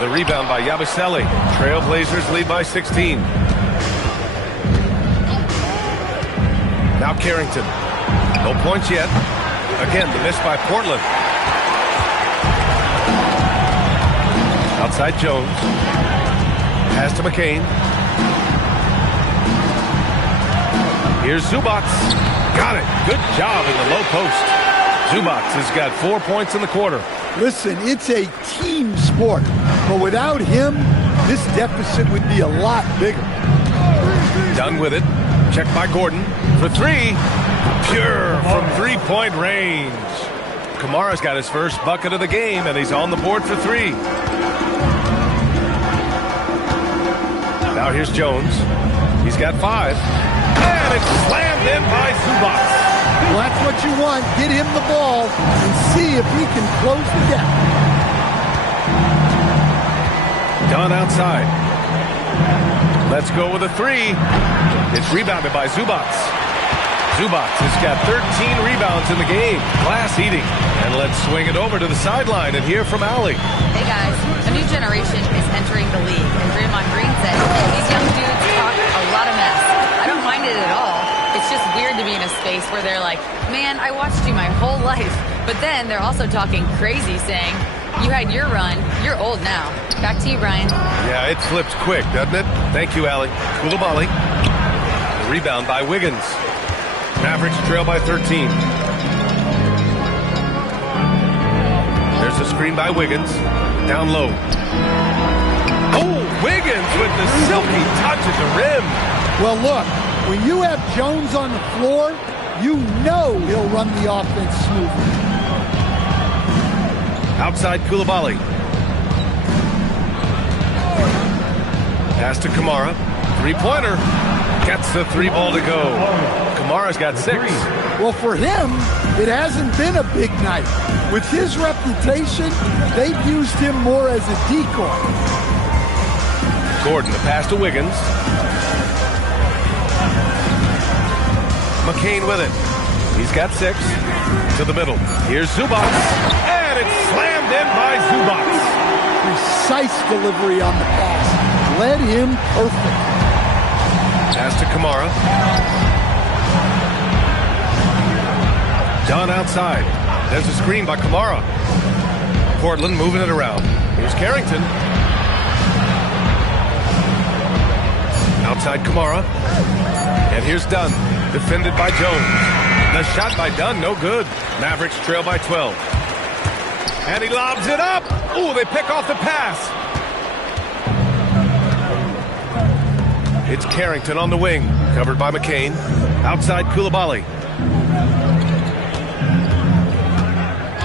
The rebound by Yabusele. Trailblazers lead by 16. Now Carrington. No points yet. Again, the miss by Portland. Outside Jones. Pass to McCain. Here's Zubac. Got it. Good job in the low post. Zubac has got 4 points in the quarter. Listen, it's a team sport, but without him, this deficit would be a lot bigger. Done with it. Checked by Gordon for 3. Pure from 3-point range. Kamara's got his first bucket of the game, and he's on the board for 3. Now here's Jones. He's got 5. And it's slammed in by Zubac. Well, that's what you want. Get him the ball and see if he can close the gap. Done outside. Let's go with a 3. It's rebounded by Zubac. Zubac has got 13 rebounds in the game. Glass eating. And let's swing it over to the sideline and hear from Allie. Hey guys, a new generation is entering the league, and Draymond Green said these young dudes talk a lot of mess. I don't mind it at all. It's just weird to be in a space where they're like, man, I watched you my whole life. But then they're also talking crazy, saying, you had your run, you're old now. Back to you, Brian. Yeah, it flips quick, doesn't it? Thank you, Allie. Koulibaly. The rebound by Wiggins. Mavericks trail by 13. There's a screen by Wiggins. Down low. Oh, Wiggins with the silky touch at the rim. Well, look, when you have Jones on the floor, you know he'll run the offense smoothly. Outside Koulibaly. Pass to Kamara. 3-pointer. Gets the 3 ball to go. Kamara's got 6. Well, for him, it hasn't been a big night. With his reputation, they've used him more as a decoy. Gordon, the pass to Wiggins. McCain with it. He's got 6. To the middle. Here's Zubac. And it's slammed in by Zubac. Precise delivery on the pass. Led him perfect. Pass to Kamara. Done outside. There's a screen by Kamara. Portland moving it around. Here's Carrington. Outside Kamara. And here's Dunn. Defended by Jones. The shot by Dunn, no good. Mavericks trail by 12. And he lobs it up. Ooh, they pick off the pass. It's Carrington on the wing. Covered by McCain. Outside Koulibaly.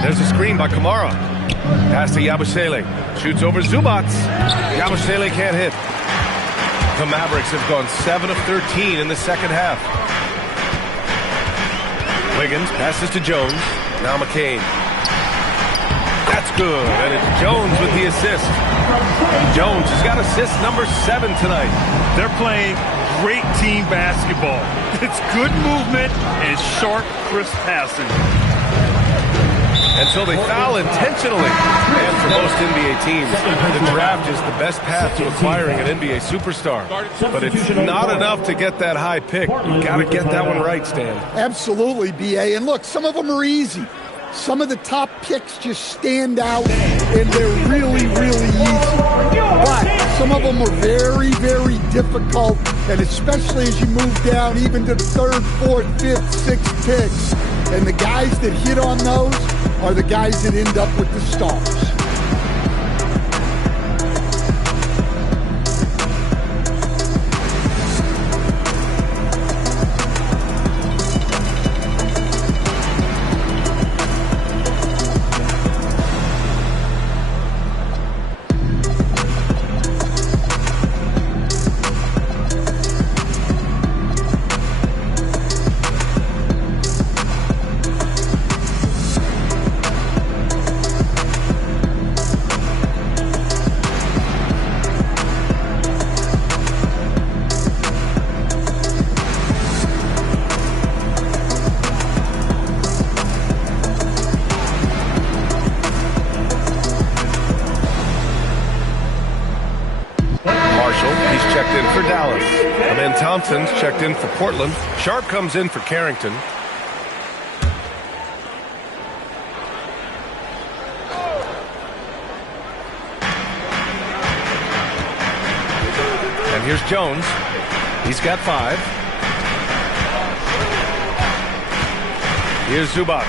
There's a screen by Kamara. Pass to Yabusele. Shoots over Zubac. Yabusele can't hit. The Mavericks have gone 7 of 13 in the second half. Wiggins passes to Jones. Now McCain. That's good. And it's Jones with the assist. Jones has got assist number 7 tonight. They're playing great team basketball. It's good movement and sharp, crisp passing. And so they foul intentionally. And for most NBA teams, the draft is the best path to acquiring an NBA superstar. But it's not enough to get that high pick. You got to get that one right, Stan. Absolutely, B.A. And look, some of them are easy. Some of the top picks just stand out, and they're really, really easy. But some of them are very, very difficult, and especially as you move down even to the 3rd, 4th, 5th, 6th picks. And the guys that hit on those are the guys that end up with the stars. Thompson's checked in for Portland. Sharp comes in for Carrington. And here's Jones. He's got 5. Here's Zubac.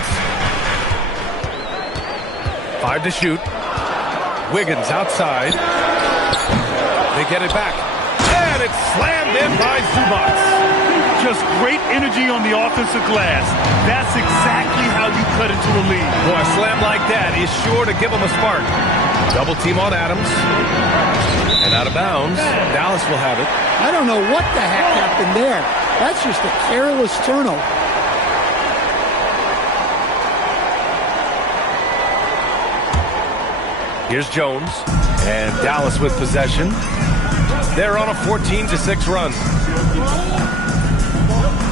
5 to shoot. Wiggins outside. They get it back. And it's slammed in by Zubac. Just great energy on the offensive glass. That's exactly how you cut into a lead. Boy, a slam like that is sure to give them a spark. Double team on Adams. And out of bounds. Dallas will have it. I don't know what the heck happened there. That's just a careless turnover. Here's Jones. And Dallas with possession. They're on a 14-6 run.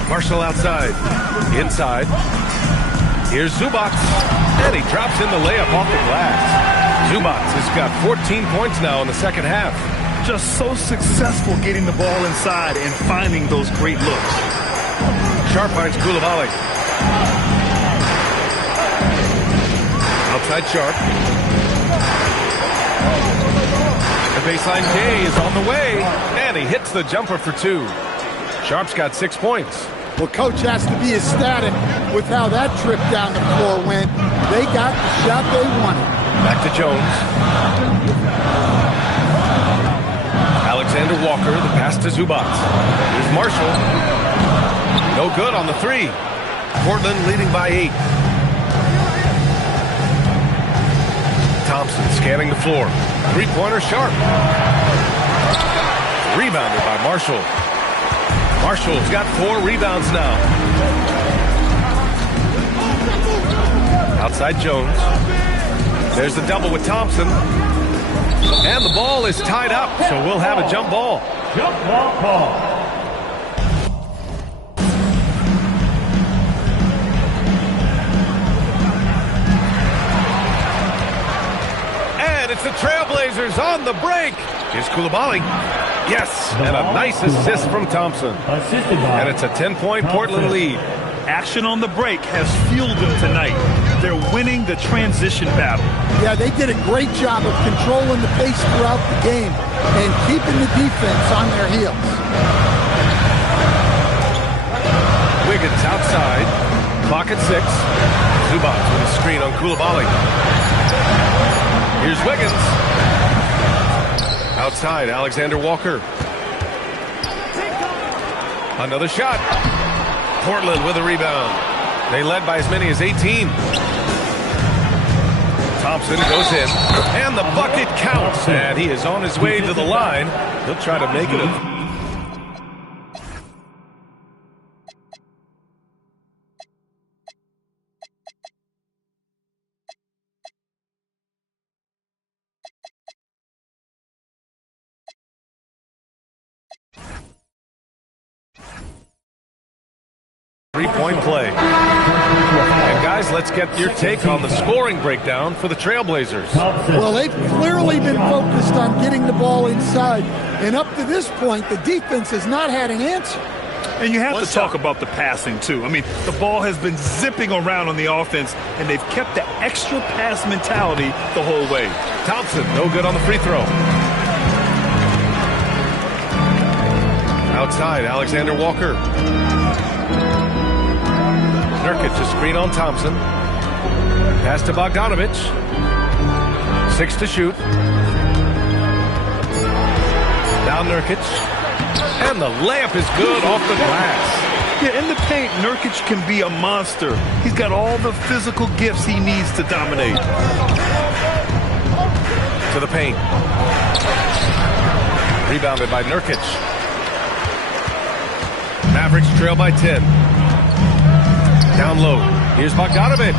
Marshall outside. Inside. Here's Zubac. And he drops in the layup off the glass. Zubac has got 14 points now in the second half. Just so successful getting the ball inside and finding those great looks. Sharp finds Coulibaly. Outside Sharp. The baseline K is on the way, and he hits the jumper for 2. Sharp's got 6 points. Well, Coach has to be ecstatic with how that trip down the floor went. They got the shot they wanted. Back to Jones. Alexander Walker, the pass to Zubac. Here's Marshall. No good on the 3. Portland leading by 8. Thompson scanning the floor. 3-pointer Sharp. Rebounded by Marshall. Marshall's got 4 rebounds now. Outside Jones. There's the double with Thompson. And the ball is tied up, so we'll have a jump ball. Jump ball call. It's the Trailblazers on the break. Here's Coulibaly. Yes, and a nice assist from Thompson. And it's a 10-point Portland lead. Action on the break has fueled them tonight. They're winning the transition battle. Yeah, they did a great job of controlling the pace throughout the game and keeping the defense on their heels. Wiggins outside. Clock at 6. Zubac with a screen on Coulibaly. Here's Wiggins. Outside, Alexander Walker. Another shot. Portland with a rebound. They led by as many as 18. Thompson goes in, and the bucket counts. And he is on his way to the line. He'll try to make it a 3-point play. And guys, let's get your take on the scoring breakdown for the Trailblazers. Well, they've clearly been focused on getting the ball inside. And up to this point, the defense has not had an answer. And you have to talk about the passing, too. I mean, the ball has been zipping around on the offense, and they've kept the extra pass mentality the whole way. Thompson, no good on the free throw. Outside, Alexander Walker. Nurkic, a screen on Thompson. Pass to Bogdanovich. 6 to shoot. Now Nurkic. And the layup is good off the glass. Yeah, in the paint, Nurkic can be a monster. He's got all the physical gifts he needs to dominate. To the paint. Rebounded by Nurkic. Mavericks trail by 10. Down low. Here's Bogdanovich.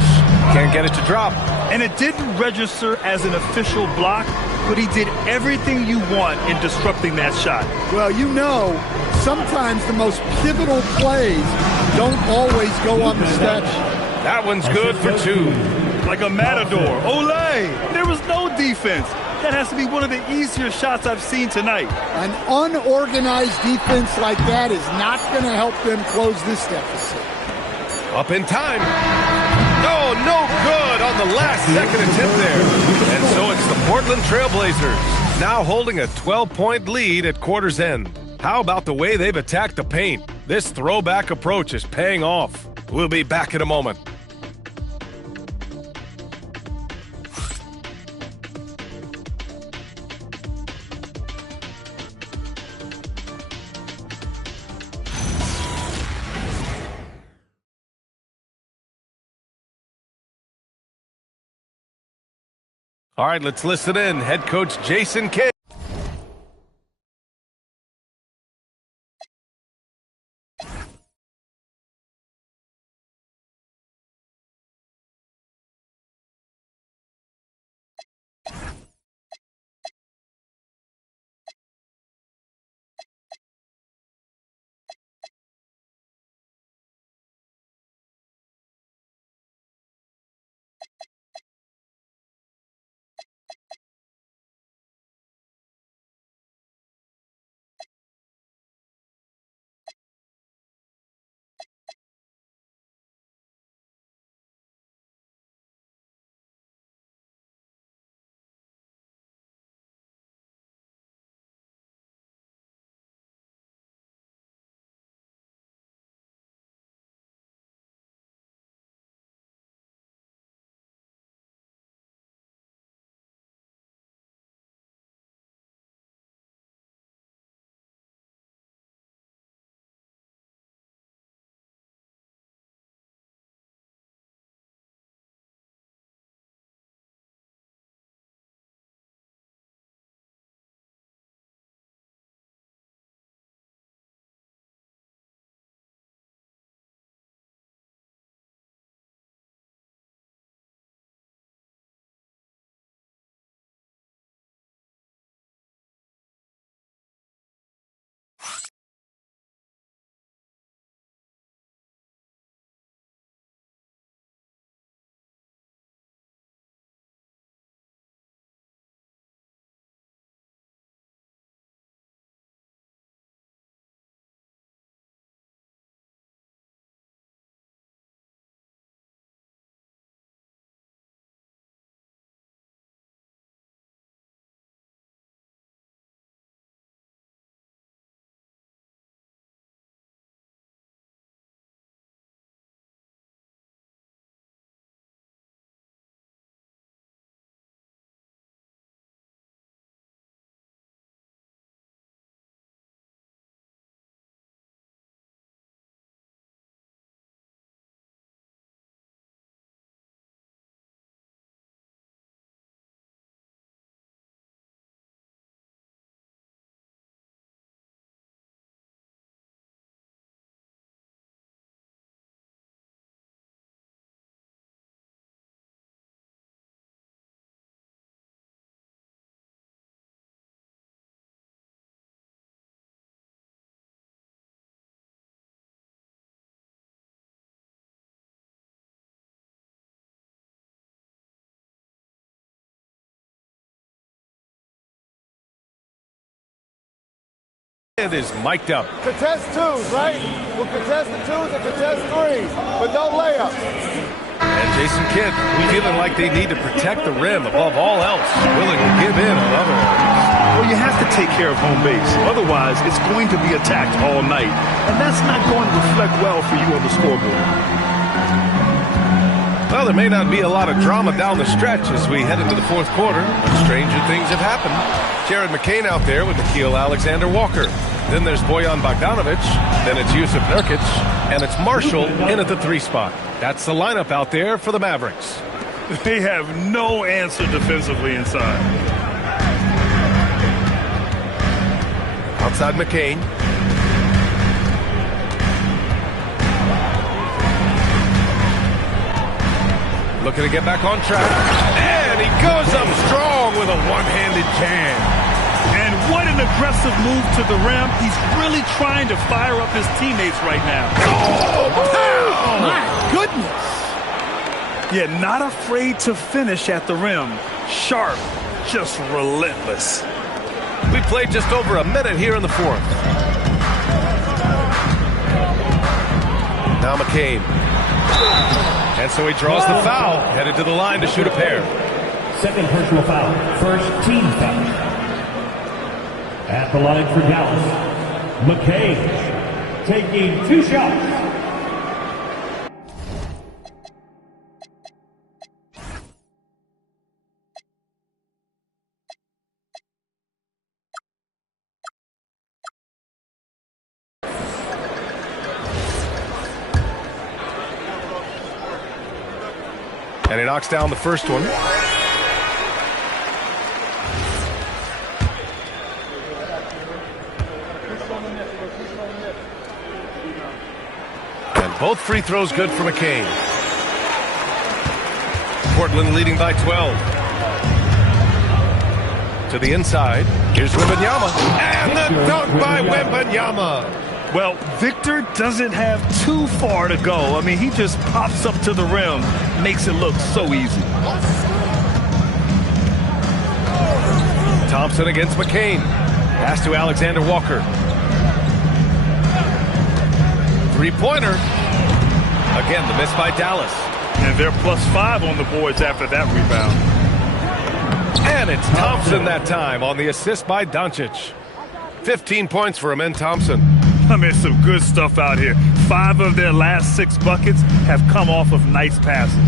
Can't get it to drop. And it didn't register as an official block, but he did everything you want in disrupting that shot. Well, you know, sometimes the most pivotal plays don't always go on the stretch. That one's good for 2. Like a matador. Olay! There was no defense. That has to be one of the easier shots I've seen tonight. An unorganized defense like that is not going to help them close this deficit. Up in time. Oh, no good on the last second attempt there. And so it's the Portland Trailblazers, now holding a 12-point lead at quarter's end. How about the way they've attacked the paint? This throwback approach is paying off. We'll be back in a moment. All right, let's listen in. Head coach Jason Kidd. It is mic'd up. Contest twos, right? We'll contest the twos and contest threes, but no layups. And Jason Kidd feeling like they need to protect the rim above all else, willing to give in on other areas. Well, you have to take care of home base. Otherwise, it's going to be attacked all night. And that's not going to reflect well for you on the scoreboard. Well, there may not be a lot of drama down the stretch as we head into the fourth quarter, but stranger things have happened. Jared McCain out there with Nickeil Alexander-Walker. Then there's Bojan Bogdanovic. Then it's Yusuf Nurkic. And it's Marshall in at the 3 spot. That's the lineup out there for the Mavericks. They have no answer defensively inside. Outside McCain. Looking to get back on track. And he goes up strong with a one-handed jam. And what an aggressive move to the rim. He's really trying to fire up his teammates right now. Oh, my goodness. Yeah, not afraid to finish at the rim. Sharp, just relentless. We played just over a minute here in the fourth. Now McCain. And so he draws the foul, headed to the line to shoot a pair. Second personal foul. First team foul. At the line for Dallas, McCain taking 2 shots. And he knocks down the first one. And both free throws good for McCain. Portland leading by 12. To the inside. Here's Wembanyama. And the dunk by Wembanyama. Well, Victor doesn't have too far to go. I mean, he just pops up to the rim, makes it look so easy. Thompson against McCain. Pass to Alexander Walker. Three-pointer. Again, the miss by Dallas. And they're +5 on the boards after that rebound. And it's Thompson that time on the assist by Doncic. 15 points for Amen Thompson. I mean, some good stuff out here. 5 of their last 6 buckets have come off of nice passes.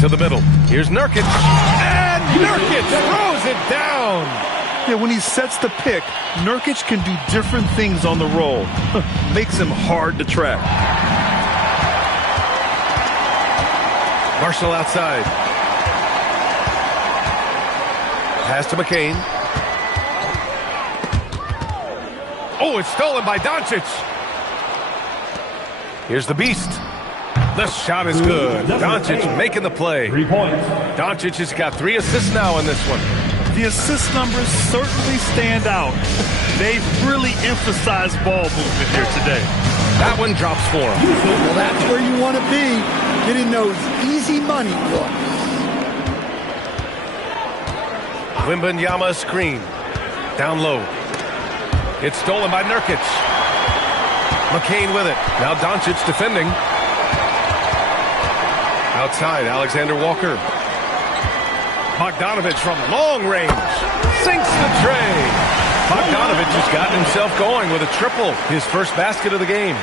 To the middle. Here's Nurkic. And Nurkic throws it down. Yeah, when he sets the pick, Nurkic can do different things on the roll. Makes him hard to track. Marshall outside. Pass to McCain. Oh, it's stolen by Doncic. Here's the beast. The shot is good. Doncic making the play. 3 points. Doncic has got 3 assists now in this one. The assist numbers certainly stand out. They've really emphasized ball movement here today. That one drops for him. Well, that's where you want to be, getting those easy money looks. Wembanyama screen. Down low. It's stolen by Nurkic. McCain with it. Now Doncic defending. Outside, Alexander Walker. Bogdanovic from long range. Sinks the tray. Bogdanovic has gotten himself going with a triple. His first basket of the game.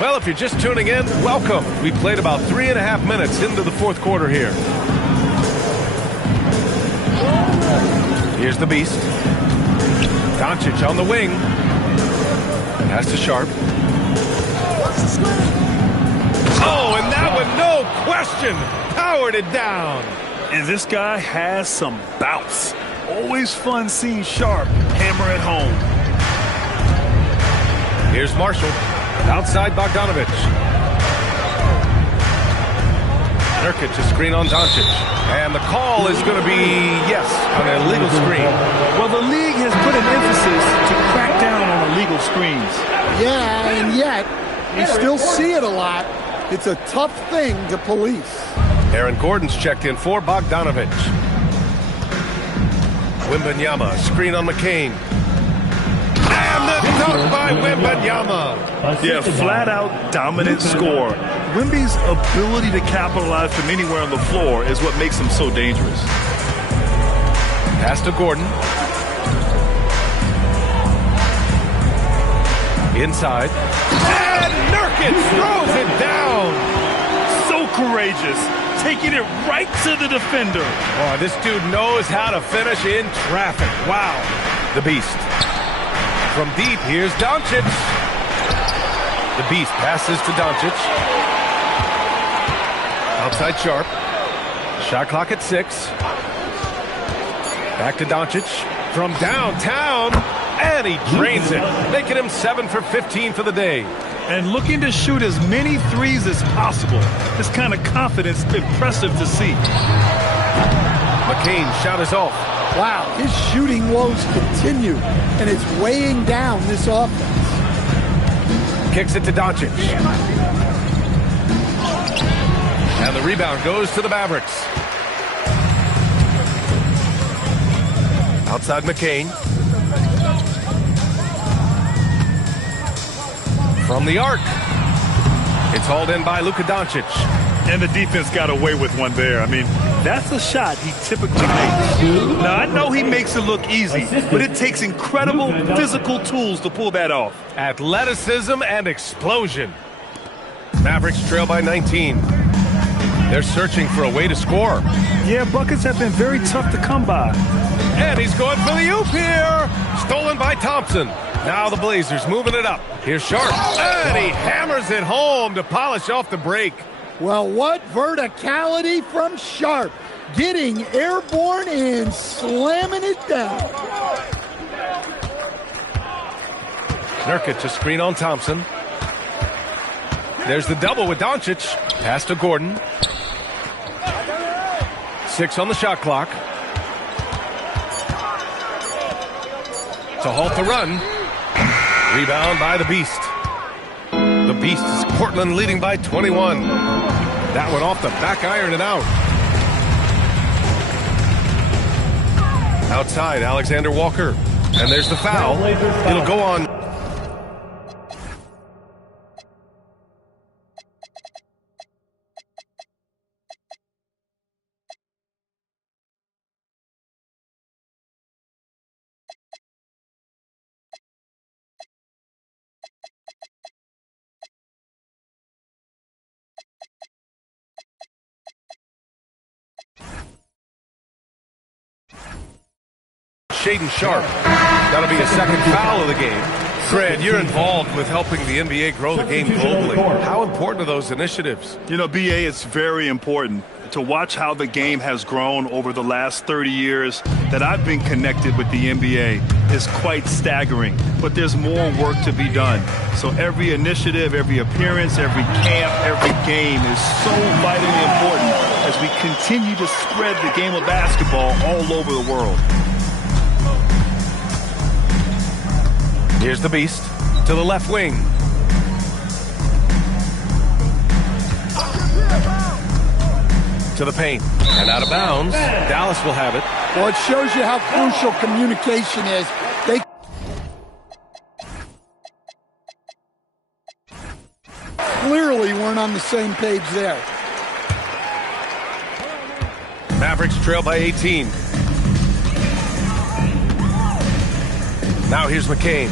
Well, if you're just tuning in, welcome. We played about 3.5 minutes into the fourth quarter here. Here's the beast. Doncic on the wing. Pass to Sharp. Oh, and that one, no question, powered it down. And this guy has some bounce. Always fun seeing Sharp hammer it home. Here's Marshall. Outside Bogdanovic. Nurkic to screen on Doncic. And the call is going to be, yes, on an illegal screen. Well, the league has put an emphasis to crack down on illegal screens. Yeah, and yet, we still see it a lot. It's a tough thing to police. Aaron Gordon's checked in for Bogdanovic. Wembanyama, screen on McCain. And the dunk by Wembanyama. Yeah, flat-out dominant score. Wemby's ability to capitalize from anywhere on the floor is what makes him so dangerous. Pass to Gordon. Inside. And Nurkic throws it down. So courageous. Taking it right to the defender. Oh, this dude knows how to finish in traffic. Wow. The Beast. From deep, here's Doncic. The Beast passes to Doncic. Outside Sharp. Shot clock at 6. Back to Doncic. From downtown. And he drains it, making him 7 for 15 for the day. And looking to shoot as many threes as possible. This kind of confidence is impressive to see. McCain shot is off. Wow, his shooting woes continue, and it's weighing down this offense. Kicks it to Doncic. And the rebound goes to the Mavericks. Outside McCain. From the arc. It's hauled in by Luka Doncic. And the defense got away with one there. I mean, that's a shot he typically makes. Now, I know he makes it look easy, but it takes incredible physical tools to pull that off. Athleticism and explosion. Mavericks trail by 19. They're searching for a way to score. Yeah, buckets have been very tough to come by. And he's going for the oop here. Stolen by Thompson. Now the Blazers moving it up. Here's Sharp. And he hammers it home to polish off the break. Well, what verticality from Sharp. Getting airborne and slamming it down. Nurkic a screen on Thompson. There's the double with Doncic. Pass to Gordon. 6 on the shot clock. To halt the run. Rebound by the Beast. The Beast is Portland leading by 21. That one off the back iron and out. Outside, Alexander Walker. And there's the foul. It'll go on. Shaden Sharp. That'll be a second foul of the game. Fred, you're involved with helping the NBA grow the game globally. How important are those initiatives? You know, BA, it's very important to watch how the game has grown over the last 30 years that I've been connected with the NBA is quite staggering. But there's more work to be done. So every initiative, every appearance, every camp, every game is so vitally important as we continue to spread the game of basketball all over the world. Here's the Beast to the left wing. To the paint. And out of bounds. Dallas will have it. Well, it shows you how crucial communication is. They clearly weren't on the same page there. Mavericks trail by 18. Now here's McCain.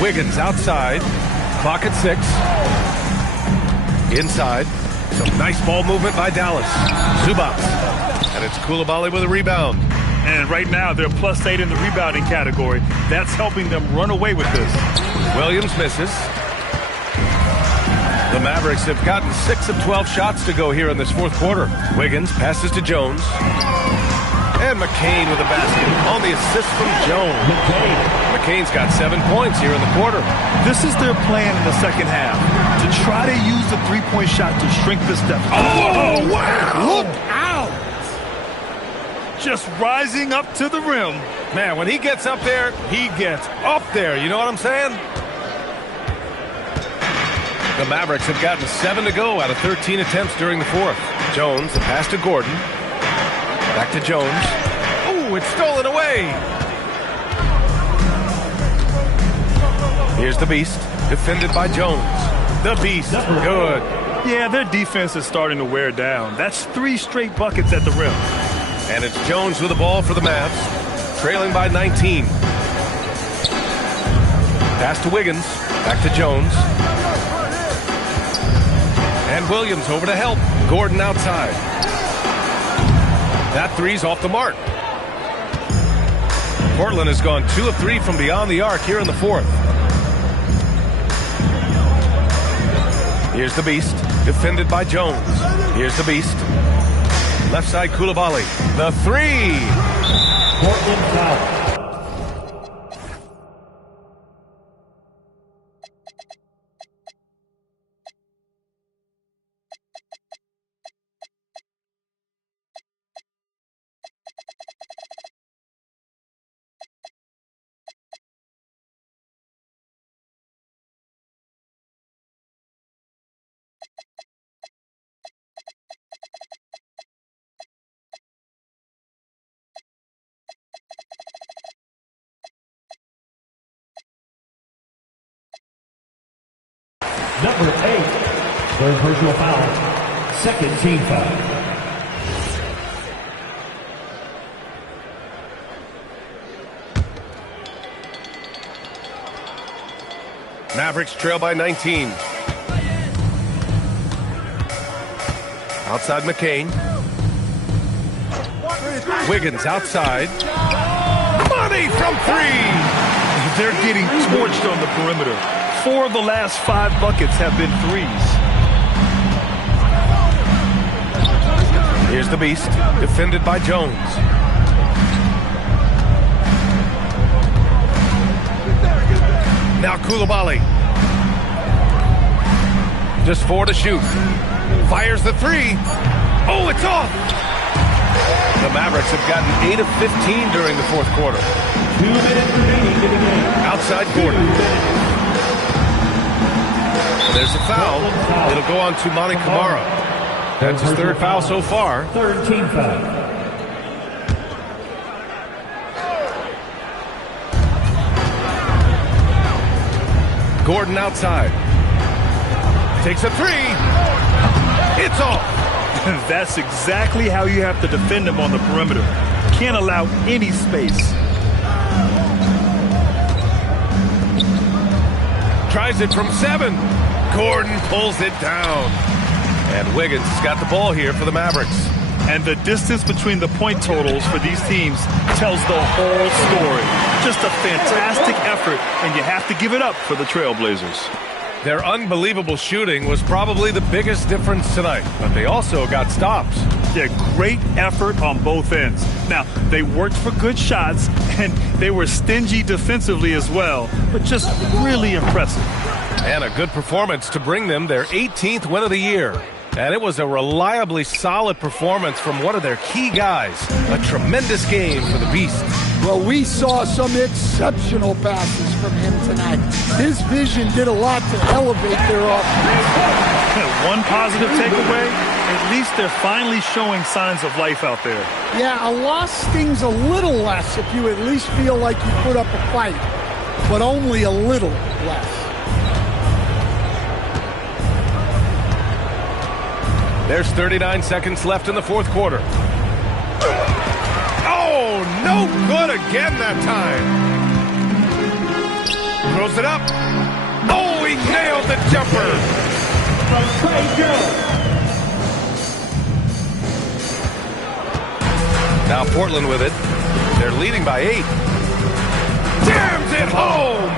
Wiggins outside. Clock at 6. Inside. Some nice ball movement by Dallas. Zubac. And it's Coulibaly with a rebound. And right now, they're +8 in the rebounding category. That's helping them run away with this. Williams misses. The Mavericks have gotten 6 of 12 shots to go here in this fourth quarter. Wiggins passes to Jones. And McCain with a basket on the assist from Jones. McCain's got 7 points here in the quarter. This is their plan in the second half, to try to use the three-point shot to shrink this deficit. Oh, wow! Look out! Just rising up to the rim. Man, when he gets up there, he gets up there. You know what I'm saying? The Mavericks have gotten 7 to go out of 13 attempts during the fourth. Jones, the pass to Gordon. Back to Jones. Oh, it's stolen away. Here's the Beast, defended by Jones. The Beast, good. Yeah, their defense is starting to wear down. That's 3 straight buckets at the rim. And it's Jones with the ball for the Mavs, trailing by 19. Pass to Wiggins, back to Jones. And Williams over to help. Gordon outside. That three's off the mark. Portland has gone 2 of 3 from beyond the arc here in the fourth. Here's the Beast, defended by Jones. Here's the Beast. Left side, Coulibaly. The three. Portland foul. Number 8, third personal foul, second team foul. Mavericks trail by 19. Outside McCain. Wiggins outside. Money from 3. They're getting torched on the perimeter. 4 of the last 5 buckets have been threes. Here's the Beast, defended by Jones. Now Coulibaly. Just 4 to shoot. Fires the 3. Oh, it's off! The Mavericks have gotten 8 of 15 during the fourth quarter. 2 minutes remaining in the game. Outside Gordon. There's a foul. It'll go on to Monty Kamara. That's his 3rd foul so far. Third team foul. Gordon outside. Takes a 3. It's off. That's exactly how you have to defend him on the perimeter. Can't allow any space. Tries it from 7. Gordon pulls it down. And Wiggins has got the ball here for the Mavericks. And the distance between the point totals for these teams tells the whole story. Just a fantastic effort, and you have to give it up for the Trailblazers. Their unbelievable shooting was probably the biggest difference tonight, but they also got stops. Yeah, great effort on both ends. Now, they worked for good shots, and they were stingy defensively as well, but just really impressive. And a good performance to bring them their 18th win of the year. And it was a reliably solid performance from one of their key guys. A tremendous game for the Beast. Well, we saw some exceptional passes from him tonight. His vision did a lot to elevate their offense. One positive takeaway, at least they're finally showing signs of life out there. Yeah, a loss stings a little less if you at least feel like you put up a fight, but only a little less. There's 39 seconds left in the fourth quarter. Oh, no good again that time. Throws it up. Oh, he nailed the jumper. Now Portland with it. They're leading by 8. Jams it home.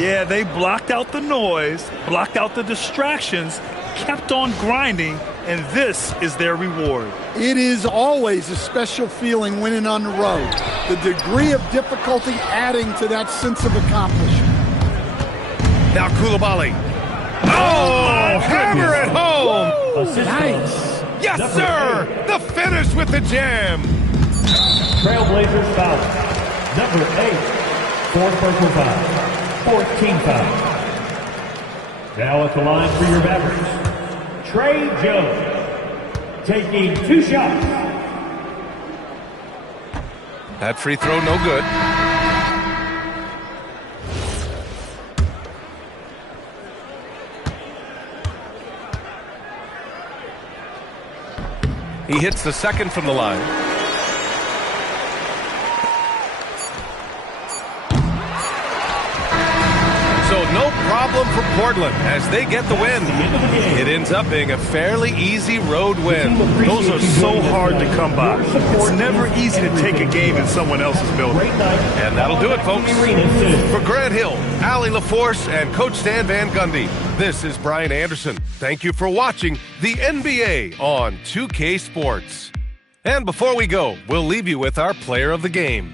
Yeah, they blocked out the noise, blocked out the distractions, kept on grinding, and this is their reward. It is always a special feeling winning on the road. The degree of difficulty adding to that sense of accomplishment. Now Coulibaly. Oh, hammer it home. Nice. Yes, sir. The finish with the jam. Trailblazers foul. Number 8, fourth personal foul. 14 foul. Now at the line for your Mavericks, Trey Jones, taking 2 shots. That free throw no good. He hits the second from the line. So no problem for Portland as they get the win. It ends up being a fairly easy road win. Those are so hard to come by. It's never easy to take a game in someone else's building. And that'll do it, folks. For Grant Hill, Allie LaForce, and Coach Stan Van Gundy, this is Brian Anderson. Thank you for watching the NBA on 2K Sports. And before we go, we'll leave you with our player of the game.